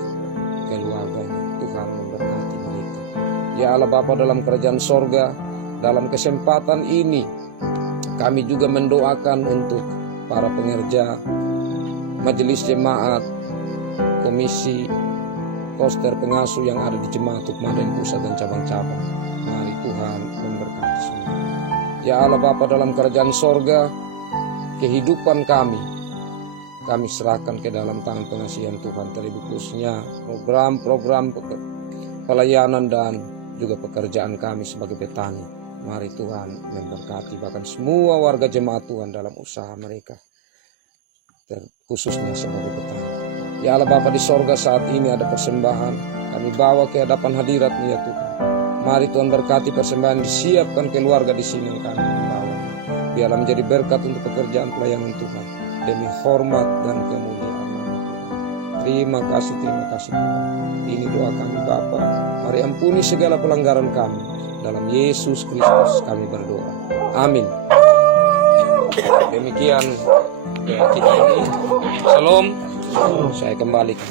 keluarganya. Tuhan memberkati mereka. Ya Allah Bapa dalam kerajaan sorga, dalam kesempatan ini kami juga mendoakan untuk para pengerja majelis jemaat, komisi, koster pengasuh yang ada di jemaat Tukmadain pusat dan cabang-cabang. Mari Tuhan memberkati semua. Ya Allah Bapa dalam kerajaan sorga, kehidupan kami serahkan ke dalam tangan pengasihan Tuhan, terlebih khususnya program-program pelayanan dan juga pekerjaan kami sebagai petani. Mari Tuhan memberkati bahkan semua warga jemaat Tuhan dalam usaha mereka, khususnya sebagai petani. Ya Allah Bapa di sorga, saat ini ada persembahan kami bawa ke hadapan hadirat-Mu ya Tuhan. Mari Tuhan berkati persembahan disiapkan keluarga di sini yang kami membawa. Biarlah menjadi berkat untuk pekerjaan pelayanan Tuhan, demi hormat dan kemuliaan nama Tuhan. Terima kasih Tuhan. Ini doa kami Bapa. Mari ampuni segala pelanggaran kami. Dalam Yesus Kristus kami berdoa. Amin. Demikian doa kita ini. Shalom. Saya kembali ke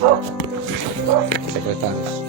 sekretaris.